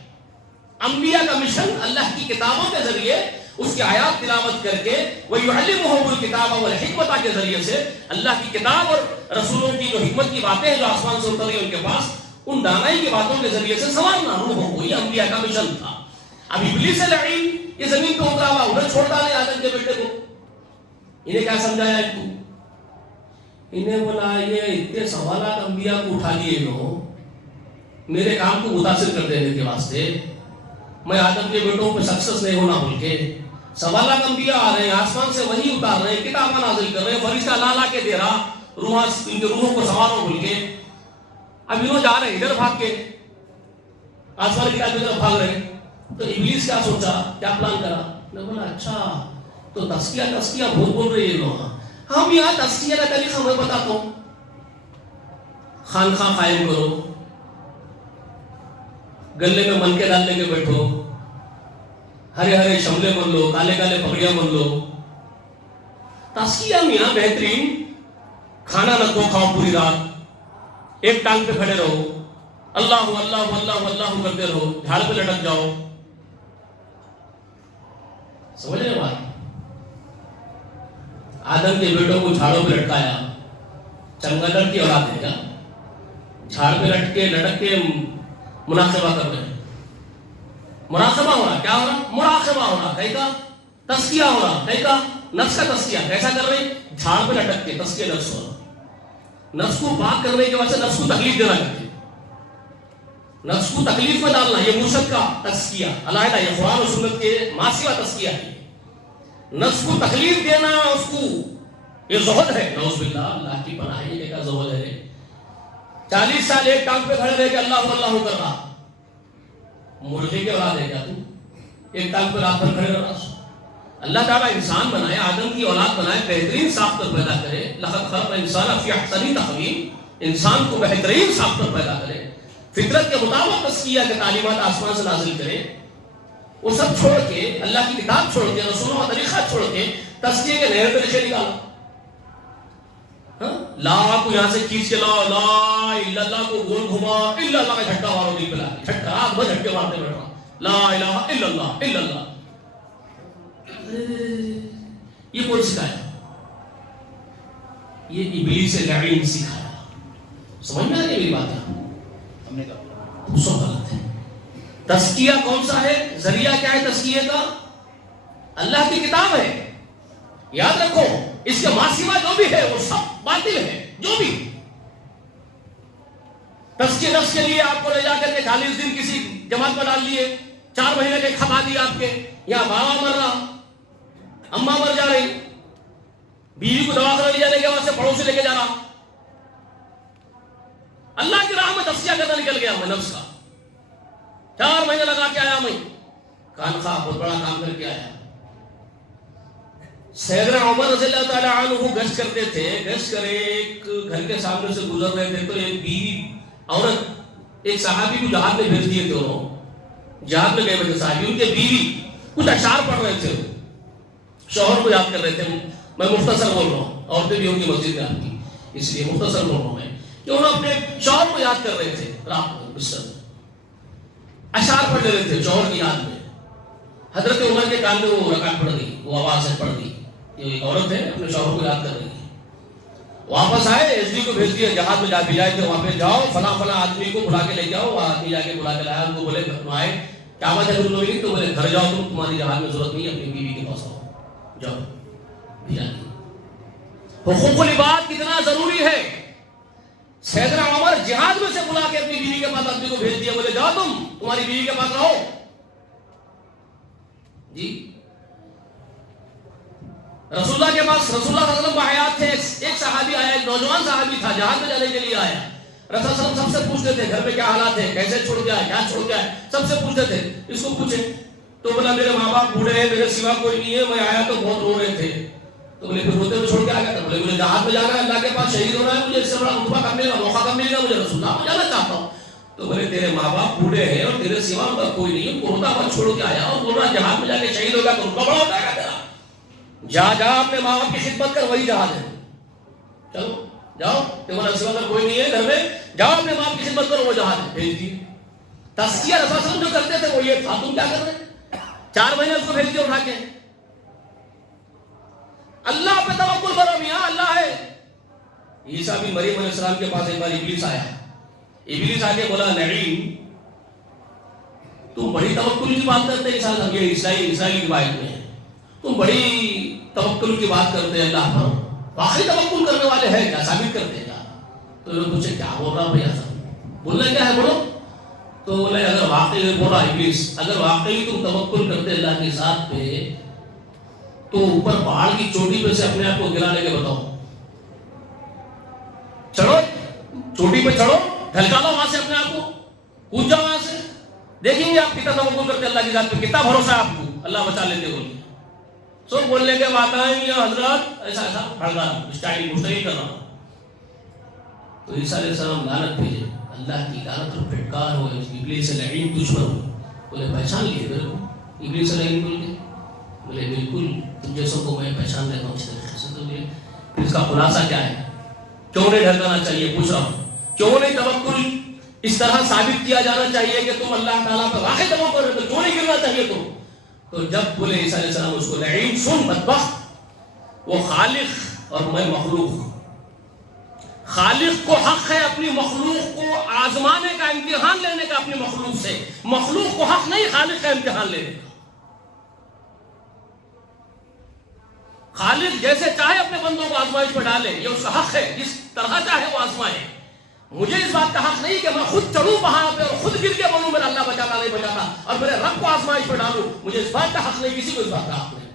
انبیاء کا مشن اللہ کی کتابوں کے ذریعے اس کی آیات تلاوت کر کے، وَيُعَلِّمُهُمُ الْكِتَابَ وَالْحِکْمَةَ کے ذریعے سے اللہ کی کتاب اور رسولوں کی جو حکمت کی باتیں ہیں جو آسمان سے اتری ان کے پاس، ان دانائی کی باتوں کے ذریعے سے سنوارنا روحوں کو، یہ انبیاء کا مشن تھا۔ اب ابلیس لعین یہ زمین پہ اترا ہوا، انہیں چھوڑتا نہیں آدم کے بیٹے کو، انہیں کیا سمجھایا ایک کو؟ انہیں بولا یہ اتنے سوالات انبیاء کو اٹھا لیے لوگ میرے کام کو متاثر کر دینے کے واسطے، میں آدم کے بیٹوں پہ سکسس نہیں ہونا بول کے سوالات انبیاء آ رہے ہیں، آسمان سے وحی اتار رہے ہیں، کتابیں نازل کر رہے ہیں، فرشتہ لا لا کے دے رہا ان کے روحوں کو سنوارو بول کے۔ اب انہوں جا رہے ہیں ادھر بھاگ کے، آسمان کی کتاب کی طرف بھاگ رہے ہیں، تو ابلیس کیا سوچا، کیا پلان کرا؟ نے بولا اچھا تو تزکیہ بہت بول رہے ہیں لوگ، ہم یہاں تزکیہ کا طریقہ میں بتاتا ہوں، خانخواہ قائم کرو، گلے میں من کے ڈال لے کے بیٹھو، ہرے ہرے شملے بن لو، کالے کالے پگڑیاں بن لو۔ تزکیہ میاں بہترین، کھانا نہ کھاؤ پوری رات، ایک ٹانگ پہ کھڑے رہو، اللہ اللہ اللہ اللہ کرتے رہو، جھاڑ پہ لٹک جاؤ۔ سمجھ رہے بات؟ آدم کے بیٹوں کو جھاڑوں پہ لٹکایا، چمگادڑ کی اولاد ہے کیا؟ جھاڑ پہ لٹک کے مناقبہ کر رہے ہیں، مراقبہ ہو رہا، کیا ہو رہا؟ مراقبہ ہو رہا، کہیں کا تزکیہ ہو رہا، کہیں کا نفس کا تزکیہ۔ کیسا کر رہے ہیں؟ جھاڑ پہ لٹک کے تزکیہ نفس ہو رہا، نفس کو پاک کرنے کے واسطے نفس کو تکلیف دینا کرتے، نفس کو تکلیف میں ڈالنا، یہ مرشد کا تزکیہ علیحدہ، یہ قرآن و سنت کے ماسوا تزکیہ ہے۔ نفس کو تکلیف دینا، اس کو یہ زہد ہے، نعوذ باللہ، اللہ کی پناہ، یہ کا زہد ہے۔ 40 سال ایک ٹانگ پہ کھڑے رہ کے اللہ اللہ کر رہا، مرغے کے اولاد ہے کیا تو؟ ایک ٹانگ پہ رات بھر کھڑے رہا۔ اللہ تعالیٰ انسان بنائے، آدم کی اولاد بنائے، بہترین ساختر پیدا کرے، لقد خلقنا الانسان فی احسن تقویم، انسان کو بہترین ساختر پیدا کرے، فطرت کے مطابق تزکیہ کے تعلیمات آسمان سے نازل کرے، وہ سب چھوڑ کے، اللہ کی کتاب چھوڑ کے، رسولوں کا طریقہ چھوڑ کے تزکیے کے نئے طریقے نکالا۔ لا کو یہاں سے کھینچ کے لاؤ، لا الہ اللہ کو گول گھما، الا اللہ کا جھٹکا مارو دل پہ لا کے، جھٹکا رات بھر جھٹکے مارتے بیٹھا، لا الہ الا اللہ الا اللہ۔ یہ کون سکھایا؟ یہ ابلیس لعین سکھایا۔ سمجھ میں آ گئی میری بات؟ ہم نے کہا سب غلط ہے۔ تزکیہ کون سا ہے؟ ذریعہ کیا ہے تزکیے کا؟ اللہ کی کتاب ہے، یاد رکھو، اس کے ماسوا جو بھی ہے وہ سب باطل ہے، جو بھی۔ تزکیہ نفس کے لیے آپ کو لے جا کر کے 40 دن کسی جماعت میں ڈال دیے، 4 مہینے کے کھپا دیے آپ کے، یہاں بابا مر رہا، اماں مر جا رہی، بیوی کو دواخانہ لے جانے کے واسطے پڑوسی لے کے جا رہا، اللہ کی راہ میں تزکیہ کرنا نکل گیا میں نفس کا، 4 مہینے لگا کے آیا، میں خانخواہ بہت بڑا کام کر کے آیا۔ سیدنا عمر رضی اللہ تعالیٰ عنہ گشت کرتے تھے، گشت کرے ایک گھر کے سامنے سے گزر رہے تھے، تو ایک بیوی عورت ایک صحابی کو جہاد میں بھیج دیے تھے، انہوں جہاد میں گئے ہوئے صحابی، ان کے بیوی کچھ اشعار پڑھ رہے تھے، شوہر کو یاد کر رہے تھے۔ میں مختصر بول رہا ہوں، عورتیں بھی ہوں گی مسجد میں آپ کی، اس لیے مختصر بول رہا ہوں میں، کہ انہوں اپنے شوہر کو یاد کر رہے تھے، رات کو بستر میں اشعار پڑھ رہے تھے شوہر کی یاد میں۔ حضرت عمر کے کان میں وہ رکعت پڑ گئی، وہ آواز پڑ گئی، یہ ایک عورت ہے اپنے شوہر کو یاد کر رہی ہے۔ واپس آئے، ایس ڈی کو بھیج دیا، جہاد میں جا بھیجائے تھے، وہاں پہ جاؤ فلاں فلاں آدمی کو بلا کے لے جاؤ، وہ آدمی جا کے بلا کے لایا، ان کو بولے تم آئے کیا بات ہے نہیں، تو بولے گھر جاؤ، تمہاری جہاد میں ضرورت نہیں، اپنی بیوی کے پاس آؤ، جاؤ بھیجا دی۔ حقوق العباد کتنا ضروری ہے۔ سیدنا عمر جہاد میں سے بلا کے اپنی بیوی کے پاس آدمی کو بھیج دیا، بولے جاؤ تمہاری بیوی کے پاس رہو جی۔ رسول اللہ کے پاس رسول اللہ صلی اللہ علیہ وسلم حیات تھے، ایک صحابی آیا، ایک نوجوان صحابی تھا، جہاد میں جانے کے لیے آیا، رسول اللہ صلی اللہ علیہ وسلم سب سے پوچھتے تھے گھر میں کیا حالات ہے، کیسے چھوڑ گیا ہے، کیا چھوڑ گیا ہے، سب سے پوچھتے تھے، اس کو پوچھے تو بولا میرے ماں باپ بوڑھے ہیں، میرے سوا کوئی نہیں ہے، میں آیا تو بہت رو رہے تھے. تو بولے پھر روتے ہوئے چھوڑ کے آ گیا تھا. بولے مجھے جہاد میں جانا ہے، اللہ کے پاس شہید ہونا ہے، مجھے اس سے بڑا رتبہ کب ملے گا، موقع کب ملے گا، مجھے رسول اللہ میں جانا چاہتا ہوں. تو بولے تیرے ماں باپ بوڑھے ہیں اور تیرے سوا کا کوئی نہیں ہے، روتا ہوا چھوڑ کے آیا اور بول رہا جہاد میں جا کے شہید ہوگا تو رتبہ بڑا ہوتا ہے تیرا. جا اپنے ماں باپ کی خدمت کر، وہی جہاد ہے. چلو جاؤ، تمہارا سوا کا کوئی نہیں ہے گھر میں، جاؤ اپنے ماں باپ کی خدمت کرو، وہ جہاد ہے. بھیج دی. تزکیہ رسول اللہ صلی اللہ علیہ وسلم جو کرتے تھے وہ یہ تھا. تم کیا کر رہے؟ 4 مہینے اس کو بھیج دیا اٹھا کے. اللہ پہ توکل کرو میاں، اللہ ہے. عیسیٰ بھی مریم علیہ السلام کے پاس ایک بار ابلیس آیا. ابلیس آ کے بولا نعیم تم بڑی توکل کی بات کرتے ہیں، یہ اسرائیلی روایت میں ہے، تم بڑی توکل کی بات کرتے ہیں اللہ پر، واقعی توکل کرنے والے ہیں کیا؟ ثابت کرتے ہیں کیا؟ تو لوگ پوچھے کیا بول رہا بھیا صاحب، بولنا کیا ہے بولو. تو بولے اگر واقعی بول رہا ابلیس، اگر واقعی تم توکل کرتے اللہ کی ذات پہ تو اوپر پہاڑ کی چوٹی پہ سے اپنے آپ کو گرا لے کے بتاؤ. چڑھو چوٹی پہ، چڑھو ڈھلکا لو وہاں سے اپنے آپ کو، کود جاؤ وہاں سے، دیکھیں گے آپ کتنا توکل کرتے اللہ کی ذات پہ، کتنا بھروسہ ہے آپ کو، اللہ بچا لیتے بول. سب بولنے کے بات آئیں یا حضرات ایسا پڑھنا اسٹائل مستقل کرنا. تو عیسیٰ علیہ السلام لعنت بھیجے، اللہ کی لعنت اور پھٹکار ہوئے، ابلیس لعین دشمن ہوئے. بولے پہچان لیے میرے کو ابلیس لعین بول کے؟ بولے بالکل تم جیسوں کو میں پہچان لیتا ہوں اس طریقے سے. تو اس کا خلاصہ کیا ہے؟ کیوں نہیں ڈھلکنا چاہیے؟ پوچھ رہا ہوں کیوں نہیں توکل اس طرح ثابت کیا جانا چاہیے کہ تم اللہ تعالیٰ پہ واقعی توکل کرتے، کیوں نہیں گرنا چاہیے تم؟ تو جب بولے عیسیٰ علیہ السلام اس کو لعین سن بدبخت، وہ خالق اور میں مخلوق. خالق کو حق ہے اپنی مخلوق کو آزمانے کا، امتحان لینے کا اپنی مخلوق سے. مخلوق کو حق نہیں خالق کا امتحان لینے کا. خالق جیسے چاہے اپنے بندوں کو آزمائش میں ڈالے، یہ اس کا حق ہے، جس طرح چاہے وہ آزمائے. مجھے اس بات کا حق نہیں کہ میں خود چڑھوں پہاڑ پہ اور خود گر کے بولوں میرا اللہ بچاتا نہیں بچاتا اور میرے رب کو آزمائش میں ڈالوں. مجھے اس بات کا حق نہیں، کسی کو اس بات کا حق نہیں.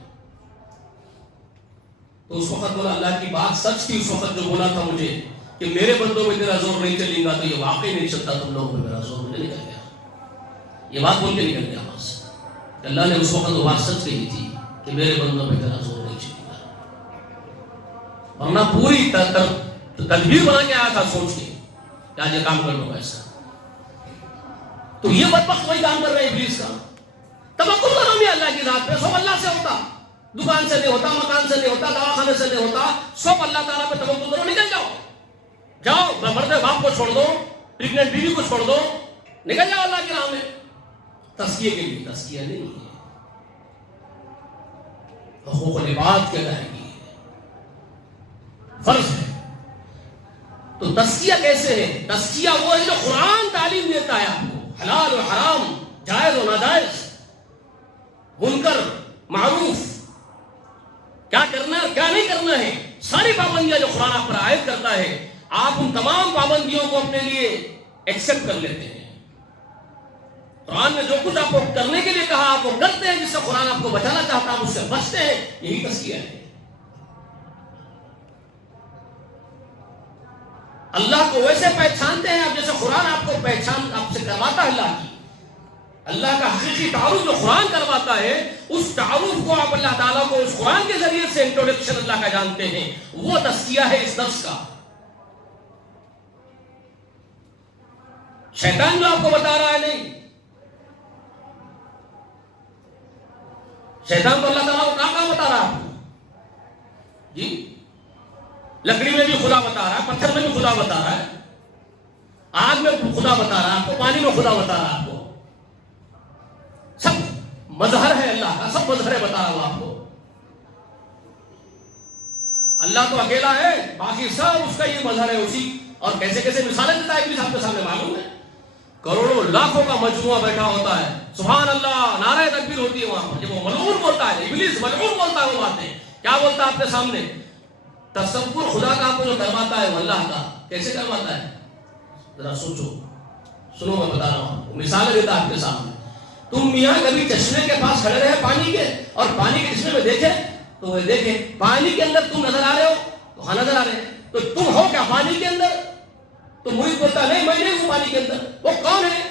تو اس وقت بولا اللہ کی بات سچ تھی. اس وقت جو بولا تھا مجھے کہ میرے بندوں میں تیرا زور نہیں چلے گا، تو یہ واقعی نہیں چلتا تم لوگوں میں میرا زور نہیں نکل گیا. یہ بات بول کے نکل گیا وہاں سے. اللہ نے اس وقت وہ بات سچ کہی تھی کہ میرے بندوں میں تیرا زور نہیں چلے گا. ورنہ پوری تدبیر بنا کے آیا تھا سوچ کے کہ آج یہ کام کر لوں گا ایسا. تو یہ بدبخت وہی کام کر رہے ہیں ابلیس کا. توکل کرو بھی اللہ کی ذات پہ، سب اللہ سے ہوتا، دکان سے نہیں ہوتا، مکان سے نہیں ہوتا، دواخانے سے نہیں ہوتا، سب اللہ تعالیٰ پہ توکل کرو. نکل جاؤ، جاؤ مرد باپ کو چھوڑ دو، پریگننٹ بیوی کو چھوڑ دو، نکل جاؤ اللہ کی راہ میں. تزکیے کے لیے، تزکیہ نہیں ہے، حقوق العباد کے ادائیگی فرض ہے. تو تزکیہ کیسے ہے؟ تزکیہ وہ ہے جو قرآن تعلیم دیتا ہے آپ کو، حلال و حرام، جائز و ناجائز، منکر معروف، کیا کرنا ہے کیا نہیں کرنا ہے. ساری پابندیاں جو قرآن آپ پر عائد کرتا ہے، آپ ان تمام پابندیوں کو اپنے لیے ایکسپٹ کر لیتے ہیں. قرآن نے جو کچھ آپ کو کرنے کے لیے کہا آپ وہ کرتے ہیں، جس سے قرآن آپ کو بچانا چاہتا ہے آپ اس سے بچتے ہیں. یہی تزکیہ ہے. اللہ کو ویسے پہچانتے ہیں آپ جیسے قرآن آپ کو پہچان آپ سے کرواتا ہے. اللہ کی، اللہ کا حقیقی تعارف جو قرآن کرواتا ہے، اس تعارف کو آپ اللہ تعالیٰ کو اس قرآن کے ذریعے سے انٹروڈکشن اللہ کا جانتے ہیں. وہ تزکیہ ہے اس نفس کا. شیطان جو آپ کو بتا رہا ہے نہیں، شیطان تو اللہ تعالیٰ کو کہاں بتا رہا ہے آپ کو؟ جی لکڑی میں بھی خدا بتا رہا ہے، پتھر میں بھی خدا بتا رہا ہے، آگ میں خدا بتا رہا ہے آپ کو، پانی میں خدا بتا رہا ہے آپ کو. سب مظہر ہے اللہ کا، سب مظہر بتا رہا ہوں آپ کو. اللہ تو اکیلا ہے، باقی سب اس کا یہ مظہر ہے. اسی اور کیسے کیسے مثالیں دیتا ہے ابلیس آپ کے سامنے معلوم ہے. کروڑوں لاکھوں کا مجموعہ بیٹھا ہوتا ہے، سبحان اللہ نعرہ تکبیر ہوتی ہے وہاں پر. جب وہ ملعون بولتا ہے، ابلیس ملعون بولتا ہے، وہ باتیں کیا بولتا ہے آپ کے سامنے؟ تصور خدا کا آپ کو جو کرواتا ہے وہ اللہ کا کیسے کرواتا ہے؟ ذرا سوچو، سنو میں بتا رہا ہوں. مثالیں دیتا ہے آپ کے سامنے. تم میاں کبھی چشمے کے پاس کھڑے رہے پانی کے، اور پانی کے چشمے میں دیکھے تو وہ دیکھے پانی کے اندر تم نظر آ رہے ہو؟ تو ہاں نظر آ رہے ہیں. تو تم ہو کیا پانی کے اندر؟ تو مرید بولتا نہیں میں نہیں ہوں پانی کے اندر. وہ کون ہے؟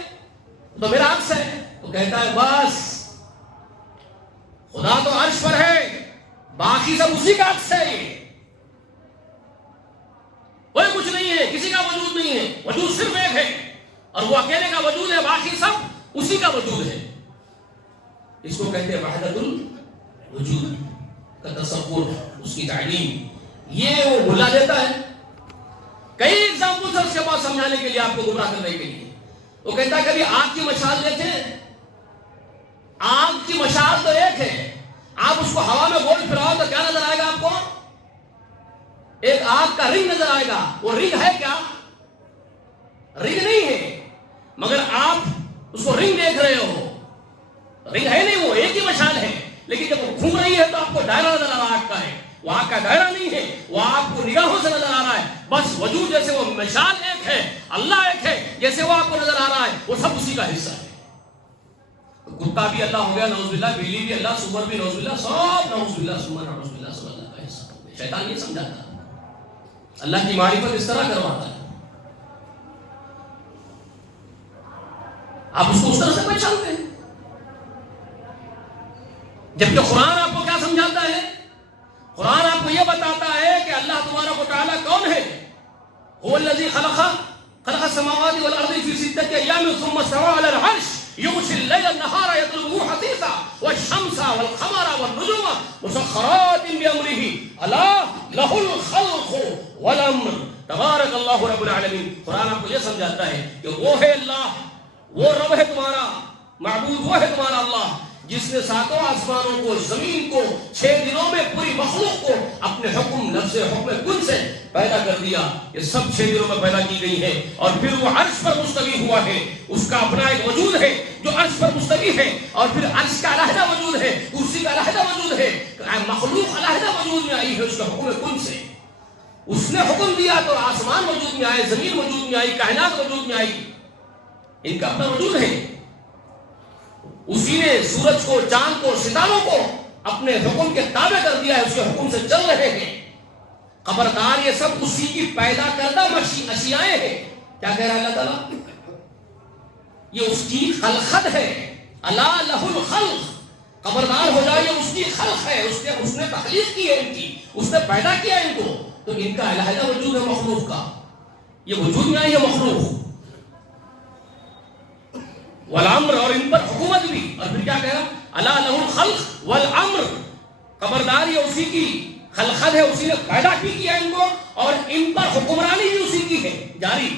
تو میرا عکس ہے. تو کہتا ہے بس خدا تو عرش پر ہے، باقی سب اسی کا عکس ہے، کوئی کچھ نہیں ہے، کسی کا وجود نہیں ہے، وجود صرف ایک ہے اور وہ اکیلے کا وجود ہے، باقی سب اسی کا وجود ہے. اس کو کہتے ہیں وحدت الوجود کا تصور، اس کی تعلیم. یہ وہ بھلا دیتا ہے. کئی ایگزامپل اس کے پاس سمجھانے کے لیے، آپ کو گمراہ کرنے کے لیے. وہ کہتا ہے کبھی آگ کی مشعل دیکھیں، آگ کی مشعل تو ایک ہے، آپ اس کو ہوا میں گول پھراؤ تو کیا نظر آئے گا آپ کو؟ ایک آگ کا رنگ نظر آئے گا. وہ رنگ ہے کیا؟ رنگ نہیں ہے، مگر آپ اس کو رنگ دیکھ رہے ہو، رنگ ہے نہیں، وہ ایک ہی مشعل ہے. لیکن جب وہ گھوم رہی ہے تو آپ کو دائرہ نظر آ رہا آگ کا ہے. وہ آگ کا دائرہ نہیں ہے، وہ آپ کو نگاہوں سے نظر آ رہا ہے. بس وجود جیسے وہ مشعل ایک ہے، اللہ ایک ہے، جیسے وہ آپ کو نظر آ رہا ہے، وہ سب اسی کا حصہ ہے. کتا بھی اللہ ہو گیا نعوذ باللہ، بلی بھی اللہ، سور بھی نعوذ باللہ، سب نعوذ باللہ سمر نعوذ باللہ سب اللہ کا حصہ ہو گیا. شیطان یہ سمجھاتا ہے، اللہ کی معرفت اس طرح کرواتا ہے. آپ اس کو اس طرح سے پہچانتے ہیں. جبکہ قرآن آپ کو کیا سمجھاتا ہے؟ قرآن آپ کو یہ بتاتا ہے کہ اللہ تبارک و تعالیٰ کون ہے. هو الذی خلق السماوات والارض فی ستۃ ایام ثم استوى علی العرش یغشی اللیل النہار یطلبہ حثیثا والشمس والقمر والنجوم مسخرات بامرہ الا لہ الخلق والامر تبارک اللہ رب العالمین. قرآن آپ کو یہ سمجھاتا ہے کہ وہ ہے اللہ، وہ رب ہے تمہارا معبود، وہ ہے تمہارا اللہ جس نے ساتوں آسمانوں کو، زمین کو 6 دنوں میں پوری مخلوق کو اپنے حکم نفس حکم کن سے پیدا کر دیا. یہ سب 6 دنوں میں پیدا کی گئی ہے اور پھر وہ عرش پر مستوی ہوا ہے. اس کا اپنا ایک وجود ہے جو عرش پر مستوی ہے، اور پھر عرش کا علیحدہ وجود ہے، کرسی کا علیحدہ وجود ہے، مخلوق علیحدہ وجود میں آئی ہے اس کے حکم کن سے. اس نے حکم دیا تو آسمان وجود میں آئے، زمین وجود میں آئی، کائنات وجود میں آئی. ان کا اپنا وجود ہے. اسی نے سورج کو، چاند کو، ستاروں کو اپنے حکم کے تابع کر دیا ہے، اس کے حکم سے چل رہے ہیں. خبردار یہ سب اسی کی پیدا کردہ اشیاء ہیں. کیا کہہ رہا ہے اللہ تعالیٰ؟ یہ اس کی خلقت ہے. الا لہ الخلق، خبردار ہو جائے یہ اس کی خلق ہے، اس نے تخلیق کی ہے ان کی، اس نے پیدا کیا ان کو. تو ان کا علیحدہ وجود ہے مخلوق کا، یہ وجود میں آئی ہے مخلوق. والامر، اور ان پر حکومت بھی. اور پھر کیا کہا؟ الا لہ الخلق والامر، خبردار یہ اسی کی خلقت ہے، اسی نے پیدا کی ہے ان کو، اور ان پر حکمرانی بھی اسی کی ہے، جاری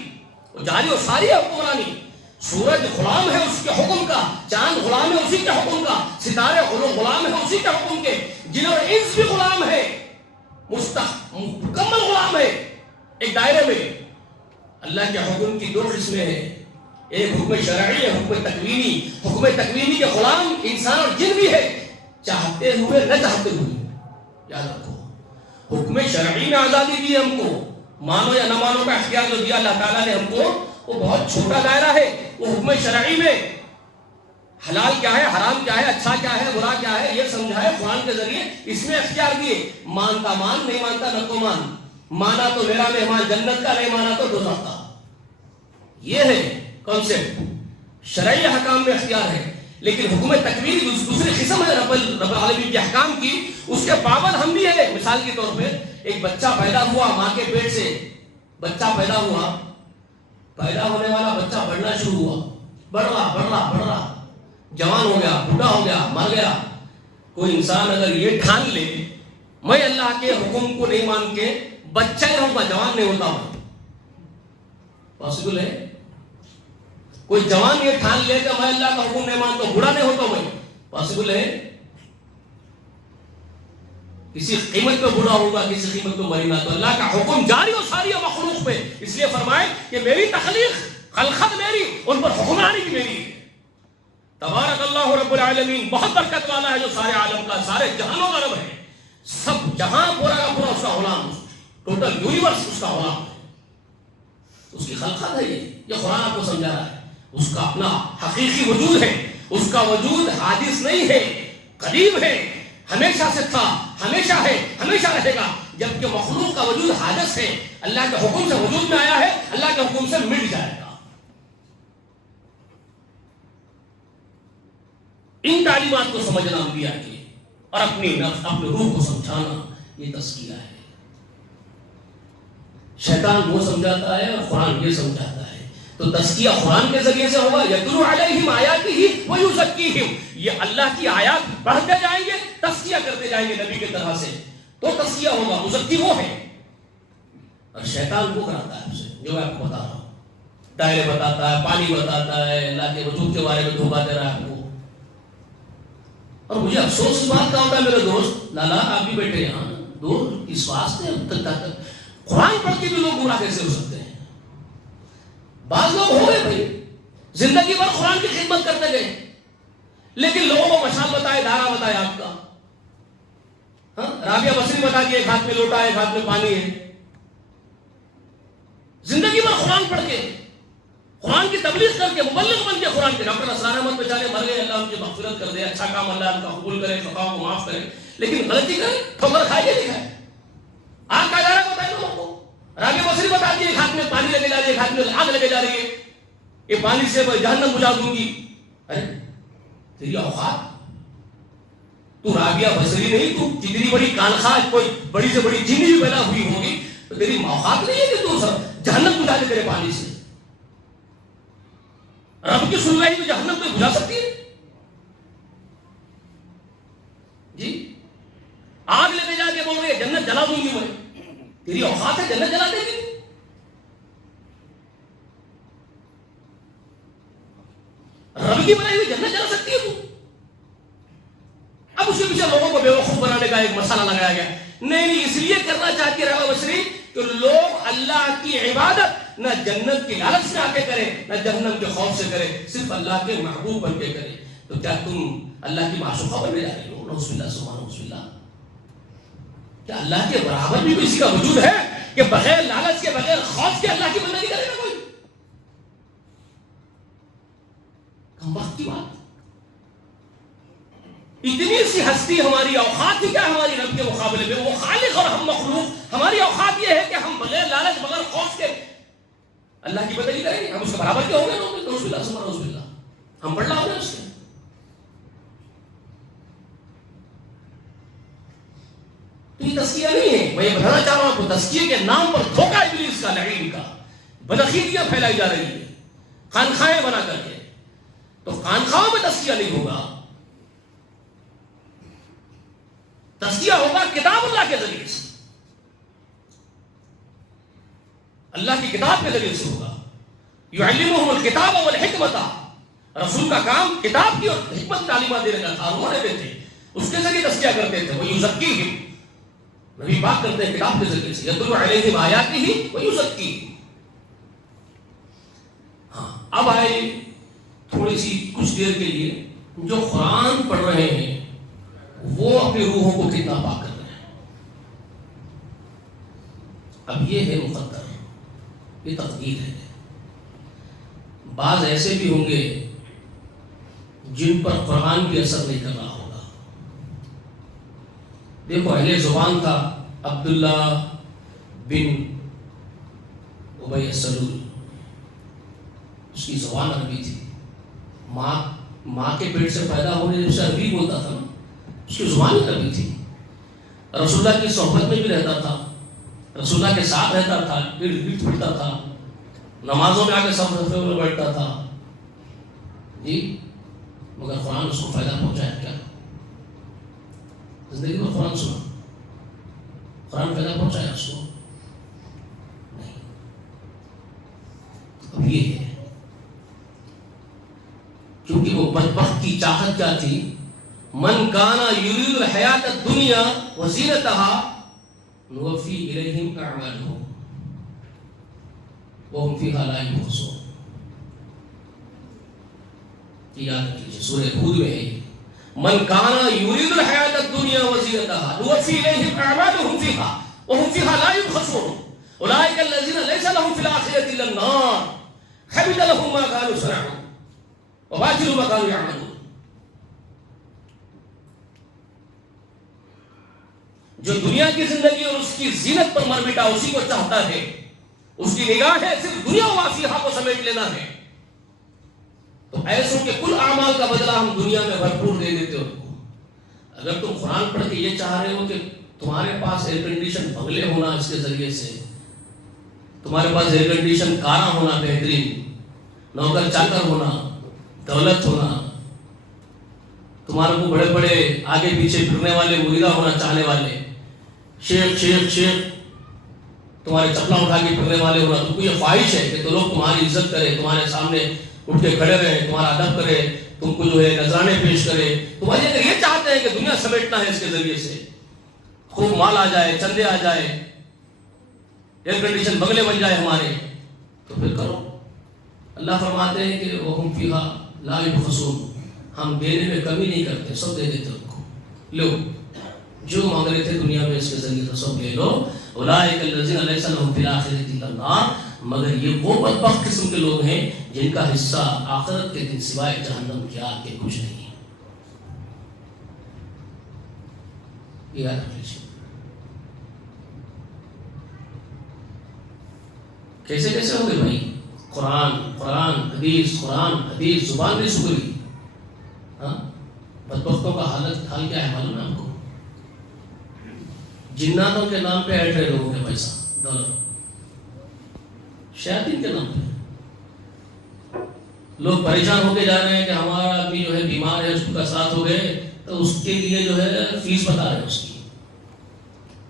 اور ساری ہے حکمرانی. سورج غلام ہے اس کے حکم کا، چاند غلام ہے اسی کے حکم کا، ستارے غلام ہے اسی کے حکم کے، جن اور انس بھی غلام ہے، مکمل غلام ہے. ایک دائرے میں اللہ کے حکم کی 2 قسمیں ہیں، ایک حکم شرعی ہے، حکم تکوینی. حکم تکوینی کے غلام انسان اور جن بھی ہے، چاہتے ہوئے نہ چاہتے ہوئے. یاد رکھو، حکم شرعی میں آزادی دی ہم کو، مانو یا نہ مانو کا اختیار جو دیا اللہ تعالیٰ نے ہم کو، وہ بہت چھوٹا دائرہ ہے. وہ حکم شرعی میں حلال کیا ہے، حرام کیا ہے، اچھا کیا ہے، برا کیا ہے، یہ سمجھائے قرآن کے ذریعے. اس میں اختیار دیے، مانتا مان، نہیں مانتا نہ کو مان. مانا تو میرا مہمان جنت کا، نہیں مانا تو دوزخ کا. یہ ہے کانسیپٹ. شرعی حکام میں اختیار ہے، لیکن حکم تکوین دوسری قسم ہے رب العالمین کے احکام کی، اس کے پابند ہم بھی ہیں. مثال کے طور پہ ایک بچہ پیدا ہوا ماں کے پیٹ سے، بچہ پیدا ہوا، پیدا ہونے والا بچہ بڑھنا شروع ہوا، بڑھ رہا، جوان ہو گیا، بوڑھا ہو گیا، مر گیا. کوئی انسان اگر یہ ٹھان لے میں اللہ کے حکم کو نہیں مان کے بچہ ہی رہوں گا، جوان نہیں ہوتا ہوں، پاسبل ہے؟ کوئی جوان یہ ٹھان لے کہ میں اللہ کا حکم نہیں مانتا، بوڑھا نہیں ہوتا میں، پاسبل ہے؟ کسی قیمت پہ بوڑھا ہوگا، کسی قیمت پہ مرینا. تو اللہ کا حکم جاری اور ساری مخلوق پہ، اس لیے فرمائے کہ میری تخلیق، خلقت میری، ان پر حکمرانی بھی میری ہے. تبارک اللہ رب العالمین بہت برکت والا ہے، جو سارے عالم کا، سارے جہانوں کا رب ہے. سب جہاں پورا کا پورا اس کا غلام، ٹوٹل یونیورس اس کا غلام ہے. اس کی خلقت ہے یہ قرآن آپ کو سمجھا رہا ہے. اس کا اپنا حقیقی وجود ہے، اس کا وجود حادث نہیں ہے، قدیم ہے، ہمیشہ سے تھا، ہمیشہ ہے، ہمیشہ رہے گا. جبکہ مخلوق کا وجود حادث ہے، اللہ کے حکم سے وجود میں آیا ہے، اللہ کے حکم سے مٹ جائے گا. ان تعلیمات کو سمجھنا انبیاء کی. اور اپنی نفس اپنے روح کو سمجھانا، یہ تزکیہ ہے۔ شیطان وہ سمجھاتا ہے اور قرآن یہ سمجھاتا ہے۔ تو تزکیہ قرآن کے ذریعے سے ہوگا، یتلو علیہم آیاتہ ویزکیہم، یہ اللہ کی آیات پڑھتے جائیں گے، تزکیہ کرتے جائیں گے نبی کی طرح سے، تو تزکیہ ہوگا۔ مزکی وہ ہے، اور شیطان وہ کراتا ہے آپ سے، جو میں آپ کو بتا رہا ہوں، دائرے بتاتا ہے، پانی بتاتا ہے، اللہ کے وجود کے بارے میں دھوکہ دے رہا ہے آپ کو۔ اور مجھے افسوس اس بات کا ہوتا ہے میرے دوست، لالا آپ بھی بیٹھے یہاں، دور اس واسطے قرآن پڑھ کے بھی لوگ گمراہ کیسے ہو سکتے ہیں؟ بعض لوگ ہو گئے بھائی، زندگی بھر قرآن کی خدمت کرتے گئے، لیکن لوگوں کو مشال بتائے، دھارا بتائے آپ کا، ہاں رابعہ بصری بتا دی ایک ہاتھ میں لوٹا ہے ایک ہاتھ میں پانی ہے، زندگی بھر قرآن پڑھ کے، قرآن کی تبلیغ کر کے، مبلغ بن کے قرآن کے۔ ڈاکٹر اسرار احمد بیچارے مر گئے، اللہ ان کی مغفرت کر دے، اچھا کام اللہ ان کا قبول کرے، خطاؤں کو معاف کرے، لیکن غلطی کرے، ٹھوکر کھائے گی نہیں کھائے؟ آگ کا ادارہ بتائے لوگوں کو، رابعہ بصری بتا دی ایک ہاتھ میں پانی لگے جا رہی ہے ایک ہاتھ میں آگ لگے جا رہی ہے، یہ پانی سے جہنم بجھا دوں گی۔ ارے تیری اوقات، تو رابعہ بصری نہیں، تو جتنی بڑی کانخواہ کوئی بڑی سے بڑی جنی بھی پیدا ہوئی ہوگی، تو تیری اوقات نہیں ہے کہ تو جہنم بجھا دے تیرے پانی سے۔ رب کی سنوائی میں جہنم کوئی بجھا سکتی ہے؟ جی آگ لے کے جا کے بول رہے جنت جلا دوں گی میں، تیری اوقات ہے جنت جلا دے گی؟ رب کی بنائی ہوئی جنت جلا سکتی ہے تو؟ اب اس کے پیچھے لوگوں کو بیوقوف بنانے کا ایک مسئلہ لگایا گیا، نہیں اس لیے کرنا چاہتی ہے رابعہ بصری کہ لوگ اللہ کی عبادت نہ جنت کی لالچ سے آ کے کریں نہ جہنم کے خوف سے کریں، صرف اللہ کے محبوب بن کے کریں۔ تو کیا تم اللہ کی معشوقہ بننے جا رہی ہو؟ نعوذ باللہ، سبحان نعوذ باللہ۔ کیا اللہ کے برابر بھی کسی کا وجود ہے کہ بغیر لالچ کے بغیر خوف کے اللہ کی بندگی کرے گا کوئی؟ کم وقت کی بات، اتنی سی ہستی ہماری اوقات ہی کیا ہماری رب کے مقابلے میں، وہ خالق اور ہم مخلوق، ہماری اوقات یہ ہے کہ ہم بغیر لالچ بغیر خوف کے اللہ کی بندگی کریں گے، ہم اس کے برابر کیا ہو گئے؟ نعوذ باللہ، سبحان نعوذ باللہ، ہم پڑھ رہا ہو گئے اس سے۔ تو یہ تزکیہ نہیں ہے، میں یہ بتانا چاہ رہا ہوں، تزکیے کے نام پر دھوکہ ابلیس کا، لعین کا، بدعقیدیاں پھیلائی جا رہی ہے خانخواہیں بنا کر کے۔ تو خانخواہوں میں تزکیہ نہیں ہوگا، تزکیہ ہوگا کتاب اللہ کے ذریعے سے، اللہ کی کتاب کے ذریعے سے ہوگا۔ یعلمہم الکتاب والحکمت، رسول کا کام کتاب کی اور حکمت تعلیمات دینے کا تھا، انہوں نے دیتے اس کے ذریعے تزکیہ کرتے تھے۔ ویزکیہم، نبی بات کرتے ہیں کتاب کے ذریعے سے، یتلو علیہم آیاتہ ویزکیہم۔ ہاں اب آئے تھوڑی سی کچھ دیر کے لیے، جو قرآن پڑھ رہے ہیں وہ اپنی روحوں کو کتنا پاک کر رہے ہیں۔ اب یہ ہے مقدر، یہ تقدیر ہے۔ بعض ایسے بھی ہوں گے جن پر قرآن بھی اثر نہیں کر رہا ہوگا۔ دیکھو اہل زبان تھا عبداللہ بن ابی سلول، اس کی زبان عربی تھی، ماں کے پیٹ سے پیدا ہونے سے عربی بولتا تھا، اس کی زبان عربی تھی، رسول اللہ کی صحبت میں بھی رہتا تھا، رسول اللہ کے ساتھ رہتا تھا، ارد گرد پھرتا تھا، نمازوں میں آ کے سب رفے میں بیٹھتا تھا، جی مگر قرآن اس کو فائدہ پہنچایا کیا؟ زندگی میں قرآن سنا، قرآن فائدہ پہنچایا اس کو؟ نہیں۔ اب یہ ہے کیونکہ وہ بدبخت کی چاہت کیا تھی، من کانا یرید الحیات الدنیا وزینتها نوفی الیہم اعمالہم وہم فیہا لا یبخسون۔ یاد رکھیے سورہ ہود میں ہے، من کانا یرید الحیات الدنیا وزینتها نوفی الیہم اعمالہم فیہا وہم فیہا لا یبخسون اولئک الذین لیس لہم فی الآخرۃ الا النار حبط لہم ما کانوا یصنعون وباطل ما کانوا یعملون۔ جو دنیا کی زندگی اور اس کی زینت پر مر مٹا اسی کو چاہتا ہے، اس کی نگاہ ہے صرف دنیا و فیہا کو سمیٹ لینا ہے، تو ایسوں کے کل اعمال کا بدلہ ہم دنیا میں بھرپور دے دیتے ہو۔ اگر تم قرآن پڑھ کے یہ چاہ رہے ہو کہ تمہارے پاس ایئر کنڈیشن بنگلے ہونا اس کے ذریعے سے، تمہارے پاس ایئر کنڈیشن کاراں ہونا بہترین، نوکر چاکر ہونا، دولت ہونا، تمہارے کو بڑے بڑے آگے پیچھے پھرنے والے مریدہ ہونا چاہنے والے، شیخ شیخ شیخ تمہارے چپلا اٹھا کے پھرنے والے ہونا، تم کو یہ خواہش ہے کہ تو لوگ تمہاری عزت کرے، تمہارے سامنے اٹھ کے کھڑے رہے، تمہارا ادب کرے، تم کو جو ہے نذرانے پیش کرے، تمہاری اگر یہ چاہتے ہیں کہ دنیا سمیٹنا ہے اس کے ذریعے سے، خوب مال آ جائے، چندے آ جائے، ایئر کنڈیشن بنگلے بن جائے ہمارے، تو پھر کرو۔ اللہ فرماتے ہیں کہ وَهُمْ فِيهَا لَا يُبْخَسُونَ، ہم دینے میں کمی نہیں کرتے، سب دے دیتے ان کو، لو جو مانگ رہے تھے دنیا میں اس کے ذریعے سے سب لے لو۔ أُولَٰئِكَ الَّذِينَ لَيْسَ لَهُمْ فِي الْآخِرَةِ إِلَّا النَّارُ، مگر یہ وہ بدبخت قسم کے لوگ ہیں جن کا حصہ آخرت کے دن سوائے جہنم کی آگ کے کچھ نہیں ہے۔ یہ یاد رکھیے۔ کیسے کیسے ہوں گے بھائی؟ قرآن قرآن حدیث، قرآن حدیث، زبان نہیں سکری۔ ہاں، بدبختوں کا حال کیا ہے معلوم ہے ہم کو؟ جناتوں کے نام پہ ایڈ رہے لوگوں کے پیسہ دولت، شیاطین کے نام پہ لوگ پریشان ہو کے جا رہے ہیں کہ ہمارا آدمی جو ہے بیمار ہے، اس کو اثرات ہو گئے، تو اس کے لیے جو ہے فیس بتا رہے ہیں،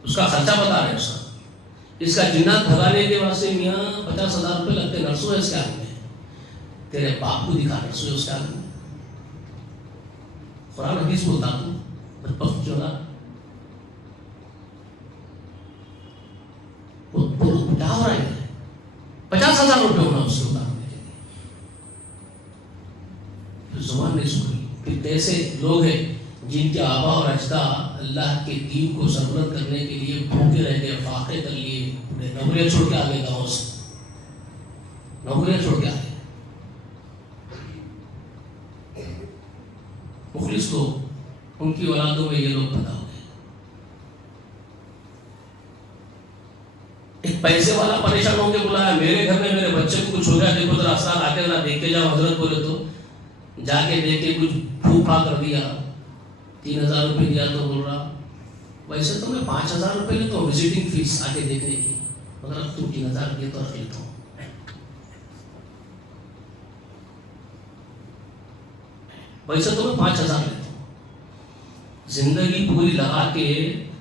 اس کا خرچہ بتا رہے ہیں، اس کا جنات بھگانے کے واسطے میاں 50,000 روپے لگتے، نرسو ہے اس کے آدمی میں، تیرے باپ کو دکھا نرسو ہے اس کے آدمی میں۔ قرآن حدیث بولتا ہوں بدبخت جو نا کیا ہو رہا ہے، 50,000 روپے ہونا اس کو اتارنے کے لیے، پھر زبان نہیں سکھی۔ پھر ایسے لوگ ہیں جن کے آبا اور اجداد اللہ کے دین کو سربلند کرنے کے لیے بھوکے رہ گئے، فاقے کر لیے، نوکریاں چھوڑ کے آگے گاؤں سے، نوکریاں چھوڑ کے آگے، مخلص لوگ، ان کی اولادوں میں یہ لوگ پیدا ہو گئے۔ ایک پیسے والا پریشان ہو کے بلایا، میرے گھر میں میرے بچے کو کچھ ہو گیا، دیکھو ذرا اثرات آتے ذرا دیکھ کے جاؤ حضرت، بولے تو جا کے دیکھ کے کچھ پھوپھا کر دیا، 3,000 روپے دیا، تو بول رہا ویسے تو میں 5,000 روپے لیتا ہوں وزٹنگ فیس آ کے دیکھنے کی، مگر اب تم 3,000 دیے تو رکھ لیتا ہوں۔ ویسے تو میں 5,000 لیتا ہوں، زندگی پوری لگا کے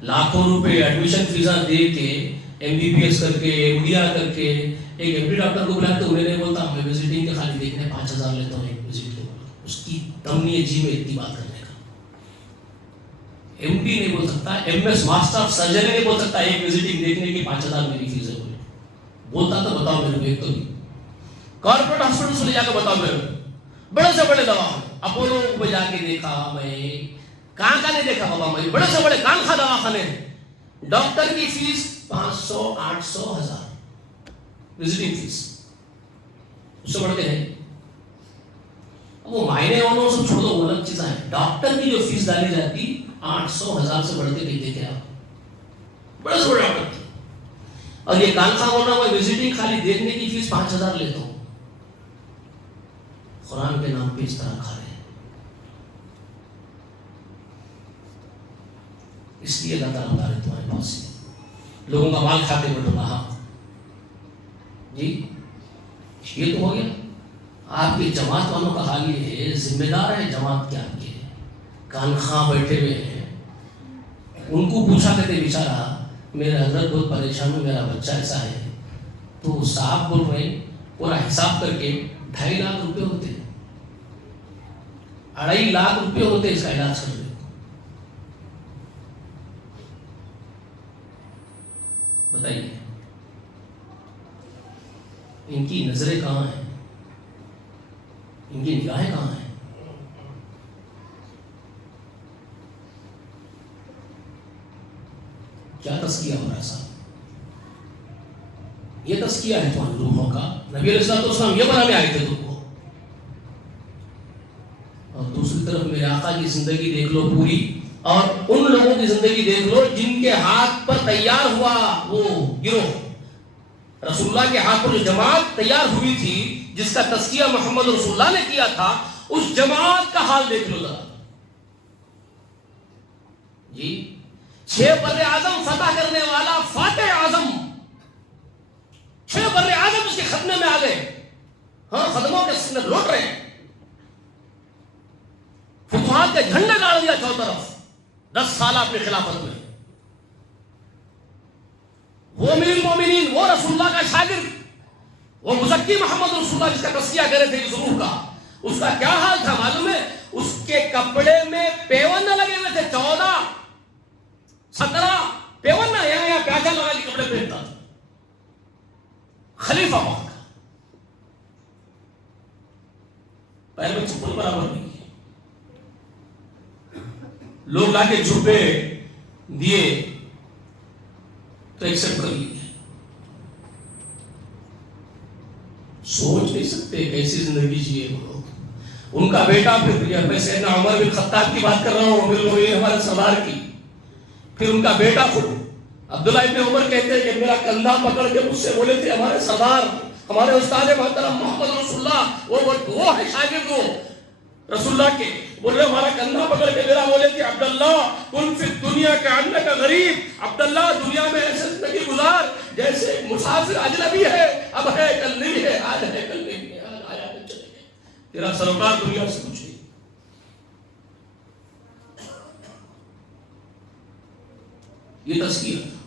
لاکھوں روپے ایڈمیشن فیساں دے کے MBBS کر کے MDR کر کے ایک MD ڈاکٹر کو بلا کے انہیں نہیں بولتا میں وزٹنگ کے خالی دیکھنے 5,000 لیتا ہوں ایک وزٹ کے، اس کی دم نہیں ہے جی میں اتنی بات کرنے کا۔ MD نہیں بول سکتا، MS ماسٹر آف سرجری نہیں بول سکتا ایک وزٹنگ دیکھنے کی 5,000 میری فیس ہے، بولتا تو بتاؤ میرے کو ایک تو بھی، کارپوریٹ ہاسپٹل سے لے جا کے بتاؤ میرے کو، بڑے سے بڑے دوا اپولو کو جا کے دیکھا میں، کہاں کا نہیں دیکھا بابا میں، بڑے سے بڑے کان خا دوا خانے، ڈاکٹر کی فیس 500 800 1000 وزٹنگ فیس، اس سے بڑھ کے ہے وہ معنی والوں سب چھوڑ دو، وہ الگ چیزیں ہیں۔ ڈاکٹر کی جو فیس ڈالی جاتی 800 1000 سے بڑھ کے نہیں دیکھے آپ، بڑے سے بڑے ڈاکٹر تھے، اور یہ کان خا بول رہا میں وزٹنگ خالی دیکھنے کی فیس 5,000 لیتا ہوں، قرآن کے نام پہ اس طرح کھا رہے ہیں۔ اس لیے اللہ تعالیٰ بتا رہے تمہارے پاس سے لوگوں کا مال کھاتے بٹ رہا جی، یہ تو ہو گیا۔ آپ کی جماعت والوں کا حال یہ ہے، ذمہ دار ہے جماعت کے، آپ کے کان خاں بیٹھے ہوئے ہیں، ان کو پوچھا کرتے بیچارہ میرے حضرت بہت پریشان ہوں، میرا بچہ ایسا ہے، تو صاحب بول رہے ہیں پورا حساب کر کے 2.5 لاکھ روپے ہوتے ہیں، 2.5 لاکھ روپے ہوتے اس کا علاج کر رہے۔ بتائیے ان کی نظریں کہاں ہیں، ان کی نگاہیں کہاں ہیں؟ کیا تزکیہ ہو رہا ہے صاحب؟ یہ تزکیہ ہے تمہاری روحوں کا۔ نبی علیہ الصلوۃ والسلام یہ بنانے آئے تھے تم کو، اور دوسری طرف میرے آقا کی زندگی دیکھ لو پوری، اور ان لوگوں کی زندگی دیکھ لو جن کے ہاتھ پر تیار ہوا وہ گروہ، رسول اللہ کے ہاتھ پر جو جماعت تیار ہوئی تھی جس کا تزکیہ محمد رسول اللہ نے کیا تھا، اس جماعت کا حال دیکھ لو ذرا۔ جی 6 بر اعظم فتح کرنے والا فاتح اعظم، 6 بر اعظم اس کے خدمے میں آ گئے. ہاں خدموں کے سندھ لوٹ رہے ہیں، فتوحات کے جھنڈے گاڑ دیا چاروں طرف 10 سال اپنی خلافت میں. وہ امیر المومنین، وہ رسول اللہ کا شاگرد، وہ مزکی محمد رسول اللہ جس کا تذکیہ کرے تھے اس روح کا، اس کا کیا حال تھا معلوم ہے؟ اس کے کپڑے میں پیون نہ لگے ہوئے تھے، 14 17 پیون نہ، یہاں پیاچا لگا کے کپڑے پہنتا تھا. خلیفہ وقت کا، پیر میں چپل برابر نہیں ہے. لوگ لا کے جھوپے دیے تو ایکسپٹ کر لیے. سوچ نہیں سکتے کیسی زندگی جیے وہ لوگ. ان کا بیٹا، پھر میں سیدنا عمر بن خطاب کی بات کر رہا ہوں، امیر المومنین ہمارے سردار کی. پھر ان کا بیٹا خود عبداللہ ابن عمر کہتے ہیں کہ میرا کندھا پکڑ کے مجھ سے بولے تھے ہمارے سردار، ہمارے استاد محترم محمد رسول اللہ، وہ ہے شاگرد وہ رسول اللہ کے، بولے ہمارا کندھا پکڑ کے میرا بولے تھے عبداللہ کن فی الدنیا کأنک غریب، عبداللہ دنیا میں ایسے زندگی گزار جیسے مسافر اجنبی ہے، اب ہے کل نہیں ہے، آج ہے کل نہیں ہے، آج آیا کل چلے گئے، تیرا سروکار دنیا سے کچھ نہیں. یہ تذکیہ تھا.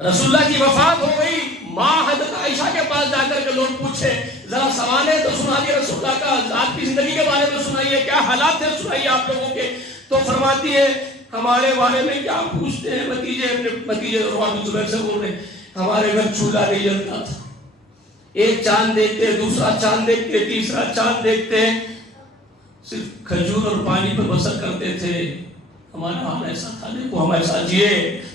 رسول اللہ کی وفات ہو گئی، ماں حضرت عائشہ کے پاس جا کر کے لوگ پوچھے ذرا سوالیں تو سنا دیے رسول اللہ کا، آپ کی زندگی کے بارے میں سنائیے، کیا حالات تھے سنائیے آپ لوگوں کے. تو فرماتی ہے ہمارے بارے میں کیا پوچھتے ہیں بھتیجے، اپنے بھتیجے عروہ بن زبیر سے بول رہے ہمارے گھر چولہا نہیں جلتا تھا، ایک چاند دیکھتے، دوسرا چاند دیکھتے، تیسرا چاند دیکھتے، صرف کھجور اور پانی پر بسر کرتے تھے. ہمارا حال ایسا تھا، دیکھو ہمارے ساتھ جیے،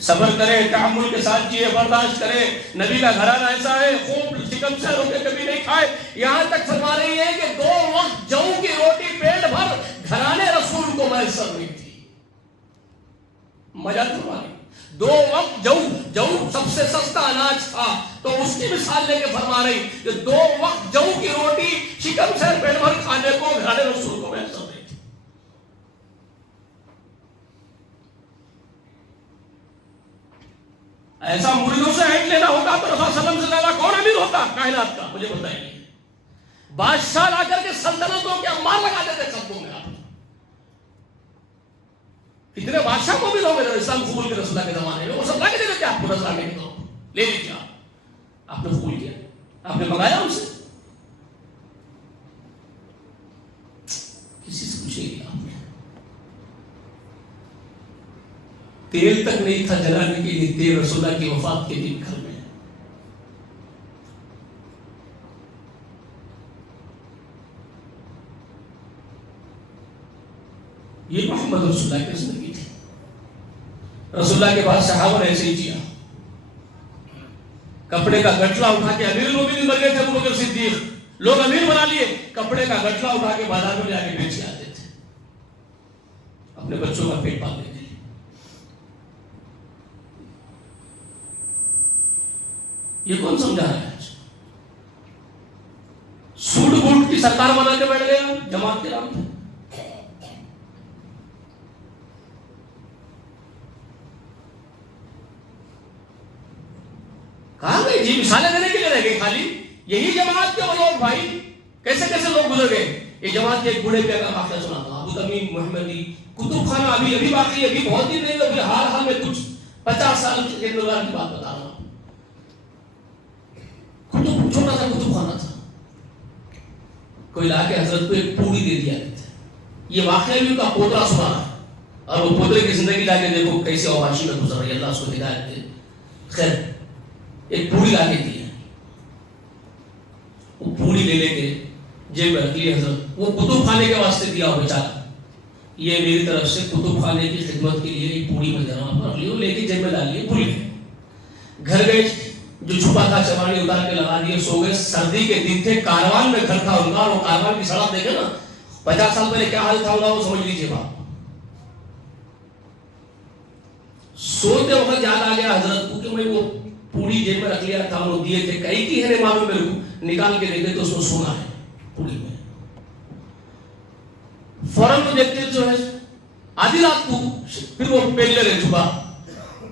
صبر کرے، تحمل کے ساتھ جیے، برداشت کرے. نبی کا گھرانہ ایسا ہے، خوب چکن سے روٹی کبھی نہیں کھائے. یہاں تک فرما رہی ہے کہ 2 وقت جو کی روٹی پیٹ بھر گھرانے رسول کو میسر نہیں تھی. مزہ تمہاری 2 وقت جو سب سے سستا اناج تھا، تو اس کی مثال لے کے فرما رہی کہ 2 وقت جو کی روٹی چکن سے پیٹ بھر کھانے کو گھرانے رسول کو میسر نہیں. ایسا مریدوں سے ہیٹ لینا ہوگا تو رسول صلی اللہ علیہ وسلم سے زیادہ کون امیر ہوتا کائنات کا؟ مجھے بتائیے. بادشاہ لا کر کے سلطنتوں کے مار لگا دیتے قدموں میں. آپ کتنے بادشاہ کو بھی لوگ اسلام قبول کے رسول اللہ کے زمانے میں وہ سب لا کے دیتے آپ کو نظر آنے کی طرف لے لیجیے. آپ نے قبول کیا، آپ نے منگایا ان سے، کسی سے پوچھے گی آپ نے؟ تیل تک نہیں تھا جلانے کے لیے، تیل رسول اللہ کی وفات کے دن گھر میں. یہ محمد رسول اللہ کی زندگی تھی. رسول اللہ کے بعد صحابہ نے ایسے ہی جیا. کپڑے کا گٹلا اٹھا کے امیر المومنین بن گئے تھے ابو بکر صدیق، لوگ امیر بنا لیے، کپڑے کا گٹلا اٹھا کے بازار میں جا کے بیچ کے آتے تھے اپنے بچوں کا پیٹ پالنے کے لیے. یہ کون سمجھا رہا ہے؟ سوٹ بوٹ کی سرکار بنا کے بیٹھ گئے جماعت کے نام پہ. کہاں گئے جی؟ مثالیں دینے کے لیے رہ گئے خالی. یہی جماعت کے وہ لوگ بھائی کیسے کیسے لوگ گزر گئے. یہ جماعت کے ایک بوڑھے پہ کا واقعہ سنا تھا، ابو تمیم محمدی کتب خانہ ابھی باقی ہے، ابھی بہت ہی نہیں، ابھی حال میں کچھ 50 سال کے دوران کی بات بتا رہا ہوں. چھوٹا سا کتب خانہ تھا، کوئی لا کے حضرت کو ایک پوڑی دے دیا تھا. یہ واقعہ بھی ان کا پوترا سنا ہے، اور وہ پوترے کی زندگی لا کے دیکھو کیسے اواشی میں گزر رہی ہے، اللہ اس کو ہدایت دے. خیر ایک پوڑی لا کے دی ہے، وہ پوڑی لے کے جیب میں رکھ لی حضرت. وہ کتب خانے کے واسطے دیا ہو بیچارہ، یہ میری طرف سے کتب خانے کی خدمت کے لیے ایک پوڑی میں جمع کر لی، لے کے جیب میں ڈال لیے. بھول گئے، گھر گئے، جو چھپا تھا چوانی اتار کے لگا دیے، سو گئے. سردی کے دن تھے، کاروان میں گھر تھا ان کا، وہ کاروان کی سڑک دیکھے نا 50 سال پہلے کیا حال تھا ہوگا وہ سمجھ لیجیے بات. سوتے وقت یاد آ گیا حضرت کو کہ میں وہ پوڑی جیب میں رکھ لیا تھا، وہ دیے تھے، کئی کی ہے نہیں معلوم، میرے کو نکال کے دیکھے تو اس میں سونا ہے پوڑی میں. فوراً وہ دیکھتے جو ہے آدھی رات کو پھر وہ پہن لے رہے جبا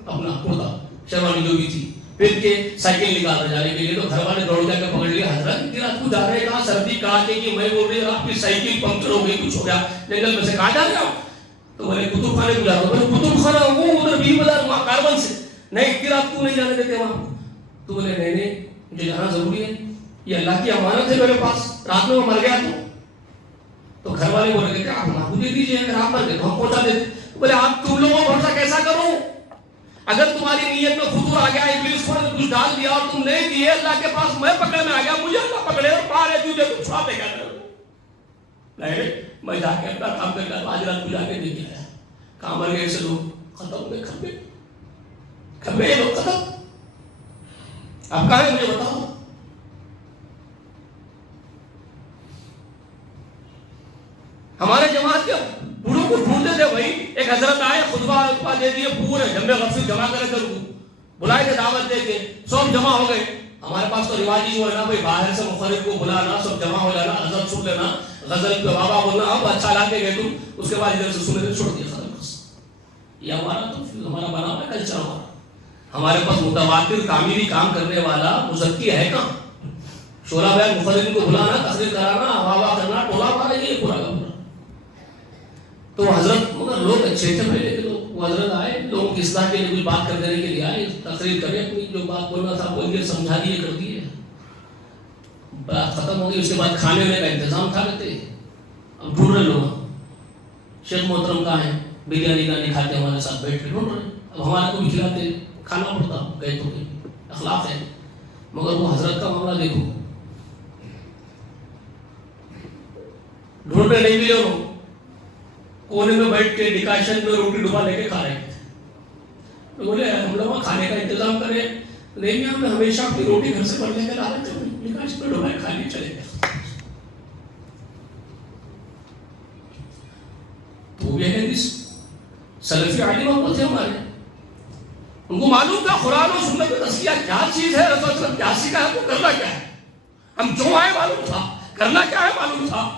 اپنا کرتا شیروانی جو بھی تھی پھر کے سائیکل نکال رہے جانے کے لیے، تو گھر والے دوڑ جا کے پکڑ لیا، حضرت کی رات کو جا رہے کہاں، سردی کہا کہ میں بول رہی آپ کی سائیکل پنکچر ہو گئی، کچھ ہو گیا جنگل میں سے، کہاں جا رہے ہو؟ تو بولے کتب خانے کو جا رہا ہوں۔ کتب خانہ وہ ادھر بیر بازار وہاں کاربن سے، نہیں اتنی رات کو نہیں جانے دیتے وہاں۔ تو بولے نہیں مجھے جانا ضروری ہے، یہ اللہ کی امانت ہے میرے پاس، رات میں وہ مر گیا تو گھر والے بولے کہ آپ ہم کو دے دیجیے، اگر آپ مر گئے تو ہم پہنچا دیتے۔ بولے آپ تم لوگوں کو بھروسہ کیسا کروں، اگر تمہاری نیت میں خطور آ گیا، ابلیس نے کچھ ڈال دیا اور تم نہیں دیے، اللہ کے پاس میں پکڑ میں آ گیا، مجھے اللہ پکڑے اور پارے تجھے تو چھوڑا دے گا۔ نہیں میں جا کے اپنا کام کر کے آج رات کو جا کے دے کے آیا، کہاں مر گئے ایسے لوگ، ختم ہوئے، کھبے لوگ ختم۔ آپ کہاں ہیں مجھے بتاؤ۔ ہمارے جماعت کے بوڑھوں کو ڈھونڈتے تھے بھائی، ایک حضرت آئے خطبہ دے دیے، پورے جمع غفیر جمع کرے تھے، بلائے تھے دعوت دے کے، سب جمع ہو گئے۔ ہمارے پاس تو رواج ہی جو ہے نا بھائی، باہر سے مخرج کو بلانا، سب جمع ہو جانا، حضرت سن لینا، غزل پہ بابا بولنا، اب اچھا لا کے گئے تم، اس کے بعد ادھر سے سننے چھوڑ دیا، ختم بس۔ یہ ہمارا تو ہمارا بنا ہوا کلچر ہمارا۔ ہمارے پاس متواتر تعمیری کام کرنے والا مزکی ہے کہاں؟ شورا بیان مخرج کو بلانا، تقریر کرانا، بابا کرنا، ٹولا مارا، یہ پورا کا پورا۔ تو حضرت مگر لوگ اچھے تھے پہلے کے لوگ، وہ حضرت آئے لوگوں کی اصلاح کے لیے کچھ بات کر دینے کے لیے آئے، تقریر کرے، اپنی جو بات بولنا تھا بول کے سمجھا دیے، کر دیے، بات ختم ہو گئی۔ اس کے بعد کھانے میں کا انتظام تھا رہتے، اب ڈھونڈ رہے لوگ، شیخ محترم کہاں ہیں، بریانی کا نہیں کھاتے ہمارے ساتھ بیٹھ کے ڈھونڈ رہے، اب ہمارے کو بھی کھلاتے، کھانا پڑتا، گئے تو اخلاق ہے۔ مگر وہ حضرت کا معاملہ دیکھو، ڈھونڈ رہے نہیں ملے، وہ کونے میں بیٹھ کے ڈکاشن میں روٹی ڈبا لے کے کھا رہے تھے۔ تو بولے ہم لوگ کھانے کا انتظام کریں، نہیں ہم ہمیشہ اپنی روٹی گھر سے بڑھ لے کے لا رہے تھے، ڈکاشن میں ڈبا کھا لیے چلے گئے۔ تو یہ ہے سلفی عالم وہ تھے ہمارے، ان کو معلوم تھا قرآن و سنت میں تزکیہ کیا چیز ہے، رسول اللہ کیا سکھا ہے، وہ کرنا کیا ہے، ہم جو آئے معلوم تھا، کرنا کیا ہے معلوم تھا۔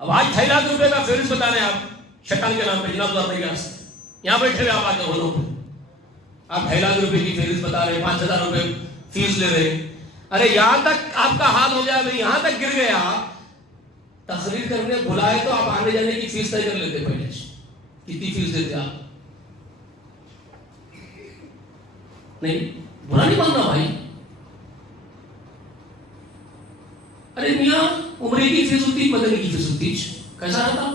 اب آج 2.5 لاکھ روپے کا فہرست بتا رہے ہیں آپ شیطان کے نام پہ، جناب یہاں بیٹھے ہوئے آپ آ کے ہولوں پہ، آپ 2.5 لاکھ روپے کی فہرست بتا رہے ہیں، 5,000 روپے فیس لے رہے ہیں۔ ارے یہاں تک آپ کا حال ہو جائے، یہاں تک گر گیا، تقریر کرنے بلائے تو آپ آنے جانے کی فیس طے کر لیتے، پہلے کتنی فیس دیتے آپ؟ نہیں برا نہیں ماننا بھائی، ارے میاں عمری کی فیس ہوتی، مدنی کی فیس ہوتی، کیسا رہتا؟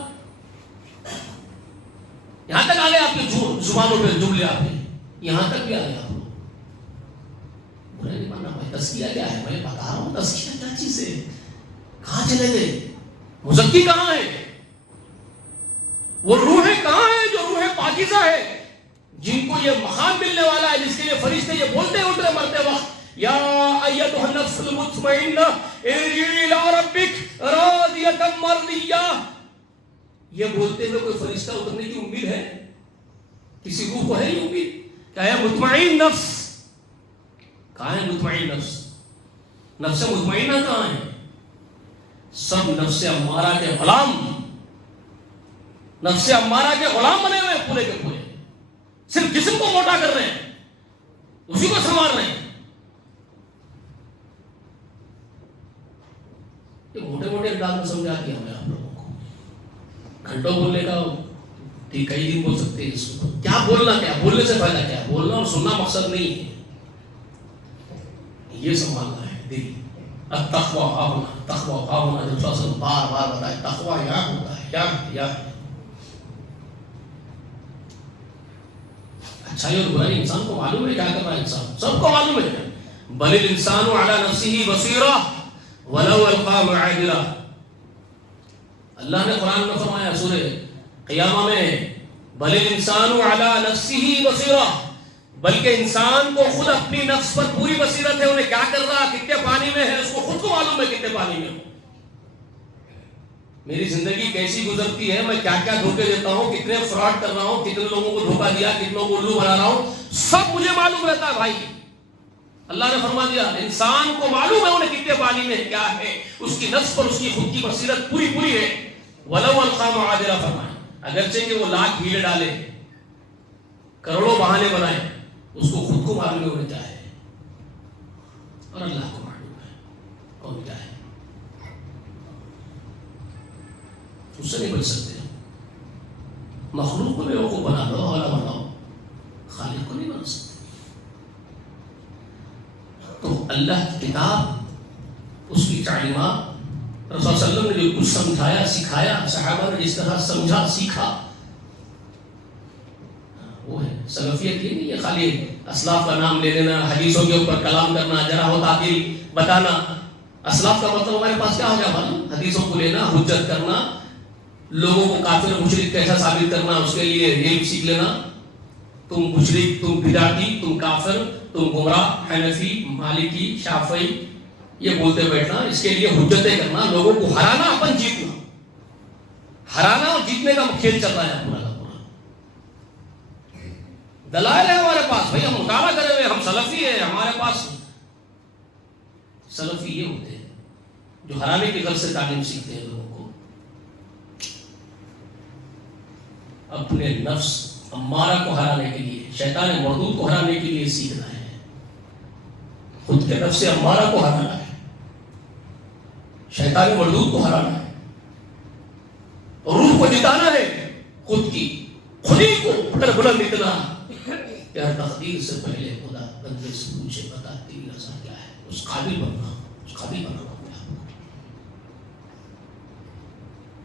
یہاں تک آ گئے آپ کے زبانوں پہ جملے، آپ نے یہاں تک بھی آ گئے آپ لوگ، برا نہیں ماننا بھائی۔ تزکیہ کیا ہے میں بتا رہا ہوں، تزکیہ کیا چیز ہے، کہاں چلے گئے، مزکی کہاں ہے، وہ روح کہاں ہے جو روح پاکیزہ ہے، جن کو یہ مقام ملنے والا ہے، جس کے لیے فرشتے یہ بولتے اٹھتے مرتے وقت، یا ایتھا النفس المطمئنہ ارجعی الی ربک راضیۃ مرضیہ، یہ بولتے ہوئے کوئی فرشتہ اترنے کی امید ہے؟ کسی روح کو ہے یہ امید؟ کیا ہے مطمئن نفس؟ کہاں ہے مطمئن نفس؟ نفس مطمئنہ کہاں ہے؟ سب نفس امارہ کے غلام، نفس امارہ کے غلام بنے ہوئے پورے کے پورے، صرف جسم کو موٹا کر رہے ہیں، اسی کو سنوار رہے ہیں۔ یہ موٹے موٹے انداز میں سمجھا دیا ہمیں آپ لوگوں کو، گھنٹوں بولنے کا ٹھیک کئی دن بول سکتے ہیں اس کو، کیا بولنا، کیا بولنے سے فائدہ کیا، بولنا اور سننا مقصد نہیں ہے، یہ سنبھالنا ہے دل۔ التقوی ہاہنا، تقوی ہاہنا، جو صلی اللہ علیہ وسلم بار بار بتائے، تقوی یہاں ہوتا ہے، یہاں اچھائی اور برائی انسان کو معلوم ہے کیا کر رہا ہے، انسان سب کو معلوم ہے۔ بل الانسان علی نفسہ بصیرہ ولو القى معاذرہ، اللہ نے قرآن میں فرمایا سورہ قیامہ میں، بل الانسان علی نفسہ بصیرہ، بلکہ انسان کو خود اپنی نفس پر پوری بصیرت ہے، انہیں کیا کر رہا، کتنے پانی میں ہے، اس کو خود کو معلوم ہے کتنے پانی میں ہوں، میری زندگی کیسی گزرتی ہے، میں کیا کیا دھوکے دیتا ہوں، کتنے فراڈ کر رہا ہوں، کتنے لوگوں کو دھوکہ دیا، کتنوں کو الو بنا رہا ہوں، سب مجھے معلوم رہتا ہے بھائی۔ اللہ نے فرما دیا انسان کو معلوم ہے انہیں کتنے پانی میں کیا ہے، اس کی نفس پر اس کی خود کی بصیرت پوری ہے. وَلَوْ أَلْقَىٰ مَعَاذِرَةً فرمائے اگرچہ کہ وہ لاکھ ہیلے ڈالے، کروڑوں بہانے بنائے، اس کو خود کو معلوم ہونا چاہے اور اللہ کو معلوم ہے کون کیا ہے. اس سے نہیں بچ سکتے. مخلوق کو بیوقوف بنا دو، اولا بناؤ، خالق کو نہیں بنا سکتے. تو اللہ کی کتاب، اس کی تعلیمات، رسول صلی اللہ علیہ وسلم نے جو کچھ سمجھایا سکھایا، صحابہ نے جس طرح سمجھا سیکھا، وہ ہے سلفیت. یہ نہیں ہے خالی اسلاف کا نام لے لینا، حدیثوں کے اوپر کلام کرنا، جرح و تعدیل بتانا. اسلاف کا مطلب ہمارے پاس کیا ہو گیا معلوم؟ حدیثوں کو لینا، حجت کرنا، لوگوں کو کافر مشرک کیسا ثابت کرنا، اس کے لیے علم سیکھ لینا. تم مشرک، تم بدعتی، تم کافر، تم گمراہ، حنفی، مالکی، شافعی، یہ بولتے بیٹھنا، اس کے لیے حجتیں کرنا، لوگوں کو ہرانا، اپن جیتنا. ہرانا اور جیتنے کا کھیل چل رہا ہے پورا کا پورا. دلائل ہے ہمارے پاس، بھائی ہم مطالعہ کرے ہوئے، ہم سلفی ہیں، ہمارے پاس. سلفی یہ ہوتے ہیں جو ہرانے کی غرض سے تعلیم سیکھتے ہیں، لوگوں کو اپنے نفس امارہ کو ہرانے کے لیے، شیطان مردود کو ہرانے کے لیے سیکھنا ہے. خود کے نفس امارہ کو ہرانا ہے، شیطان مردود کو ہرانا ہے، روح کو جتانا ہے. خود ہی کو اگر بلند اتنا کہ ہر تقدیر سے پہلے خدا بندے سے پوچھے بتا تیری رضا کیا ہے. اس قابل بننا، اس قابل بننا اپنے آپ کو.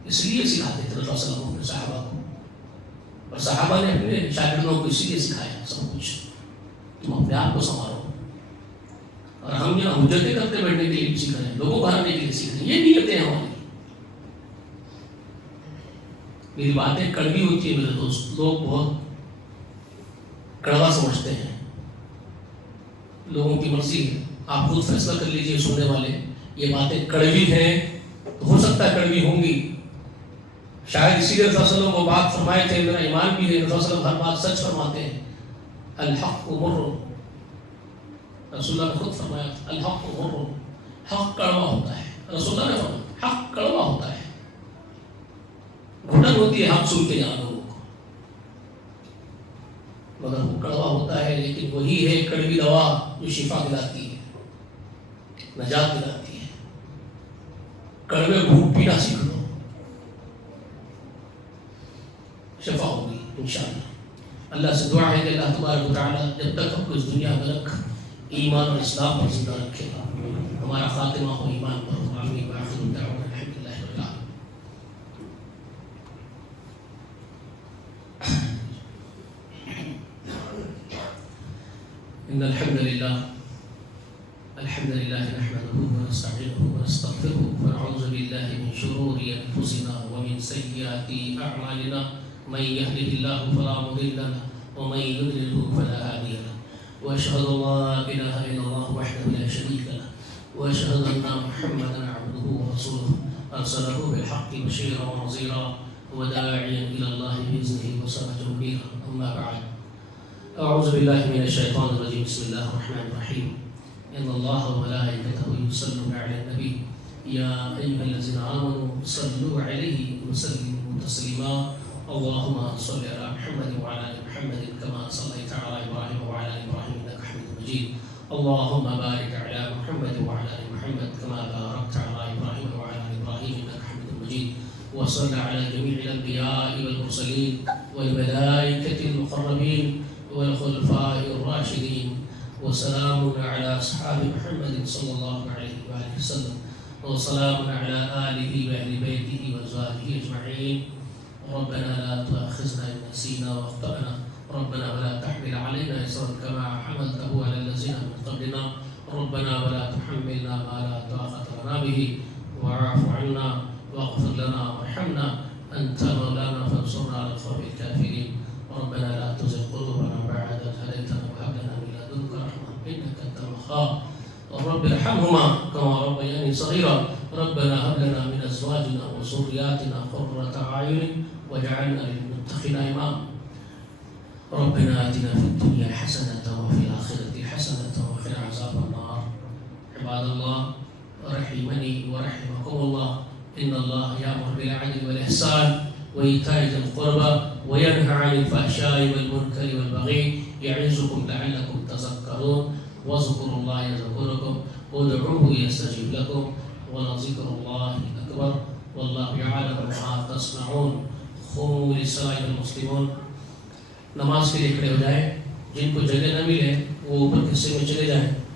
اس لیے سکھاتے تھے رسول صلی اللہ علیہ وسلم صحابہ کو، اور صحابہ نے اپنے شاگردوں کو اسی لیے سکھایا سب کچھ. تم اپنے آپ کو سنبھالو. اور ہم یہاں حجتیں کرتے بیٹھنے کے لیے سیکھ رہے ہیں، لوگوں کو ہرانے کے لیے سیکھ رہے ہیں. یہ نیتیں ہیں ہماری. میری باتیں کڑوی ہوتی ہے میرے دوست، لوگ بہت کڑوا سمجھتے ہیں. لوگوں کی مرضی ہے، آپ خود فیصلہ کر لیجئے سننے والے. یہ باتیں کڑوی ہیں تو ہو سکتا ہے کڑوی ہوں گی، شاید اسی لیے رسول صلی اللہ علیہ وسلم وہ بات فرمائے تھے، میرا ایمان بھی ہے. رسول صلی اللہ علیہ وسلم ہر بات سچ فرماتے ہیں. الحق مر، رسول اللہ نے خود فرمایا الحق مر، حق کڑوا ہوتا ہے. رسول اللہ نے فرمایا حق کڑوا ہوتا ہے. گھٹن ہوتی ہے حق سن کے جانا لوگوں کو، مگر وہ کڑوا ہوتا ہے. لیکن وہی ہے کڑوی دوا جو شفا دلاتی ہے، نجات دلاتی ہے. کڑوے گھوٹ پینا سیکھ لو، شفا ہوگی انشاءاللہ. اللہ سے دعا ہے کہ اللہ تبارک و تعالیٰ جب تک ہم کو اس دنیا میں رکھ ایمان اور اسلام پر زندہ رکھے گا، ہمارا خاتمہ ہو ایمان پر. آمین. وآخر دعوانا الحمدللہ رب العالمین. إن الحمد لله نحمده ونستعينه ونستغفره ونعوذ بالله من شرور أنفسنا ومن سيئات أعمالنا. من يهده الله فلا مضل له ومن يضلل فلا هادي له. وأشهد أن لا إله إلا الله وحده لا شريك له وأشهد أن محمدا عبده ورسوله أرسله بالحق بشيرا ونذيرا وداعيا إلى الله بإذنه وسراجا منيرا. أما بعد، أعوذ بالله من الشيطان الرجيم. بسم الله الرحمن الرحيم. إن الله وملائكته يصلون على النبي يا أيها الذين آمنوا صلوا عليه وسلموا تسليما. اللهم صل على محمد وعلى آل محمد كما صليت على إبراهيم وعلى آل إبراهيم إنك حميد مجيد. اللهم بارك على محمد وعلى آل محمد كما باركت على إبراهيم وعلى آل إبراهيم إنك حميد مجيد. وصل على جميع الأنبياء والمرسلين والملائكة المقربين والخلفاء الراشدين. وسلام على أصحاب محمد صلى الله عليه وآله وسلم. وسلام على آله وأهل بيته وأزواجه أجمعين. ربنا لا تؤاخذنا إن نسينا وأخطأنا. ربنا ولا تحمل علينا إصرا كما حملته على الذين من قبلنا. ربنا ولا تحملنا ما لا طاقة لنا به واعف عنا واغفر لنا وارحمنا أنت مولانا فانصرنا على القوم الكافرين. ربنا لا تزغ قلوبنا بعد إذ هديتنا وهب لنا من لدنك رحمة إنك أنت الوهاب. رب ارحمهما كما ربياني صغيرا. ربنا هب لنا من أزواجنا وذرياتنا قرة أعين واجعلنا للمتقين إماما. ربنا آتنا في الدنيا حسنة وفي الآخرة حسنة وقنا عذاب النار. عباد الله رحمني ورحمكم الله، إن الله يأمر بالعدل والإحسان وإيتاء ذي القربى وينهى عن الفحشاء والمنكر والبغي يعظكم لعلكم تذكرون. واذكروا الله يذكركم وادعوه يستجب لكم ولذكر الله أكبر والله يعلم ما تصنعون. قوموا للصلاة المسلمون. نماز کے لیے کھڑے ہو جائیں. جن کو جگہ نہ ملے وہ اوپر حصے میں چلے جائیں.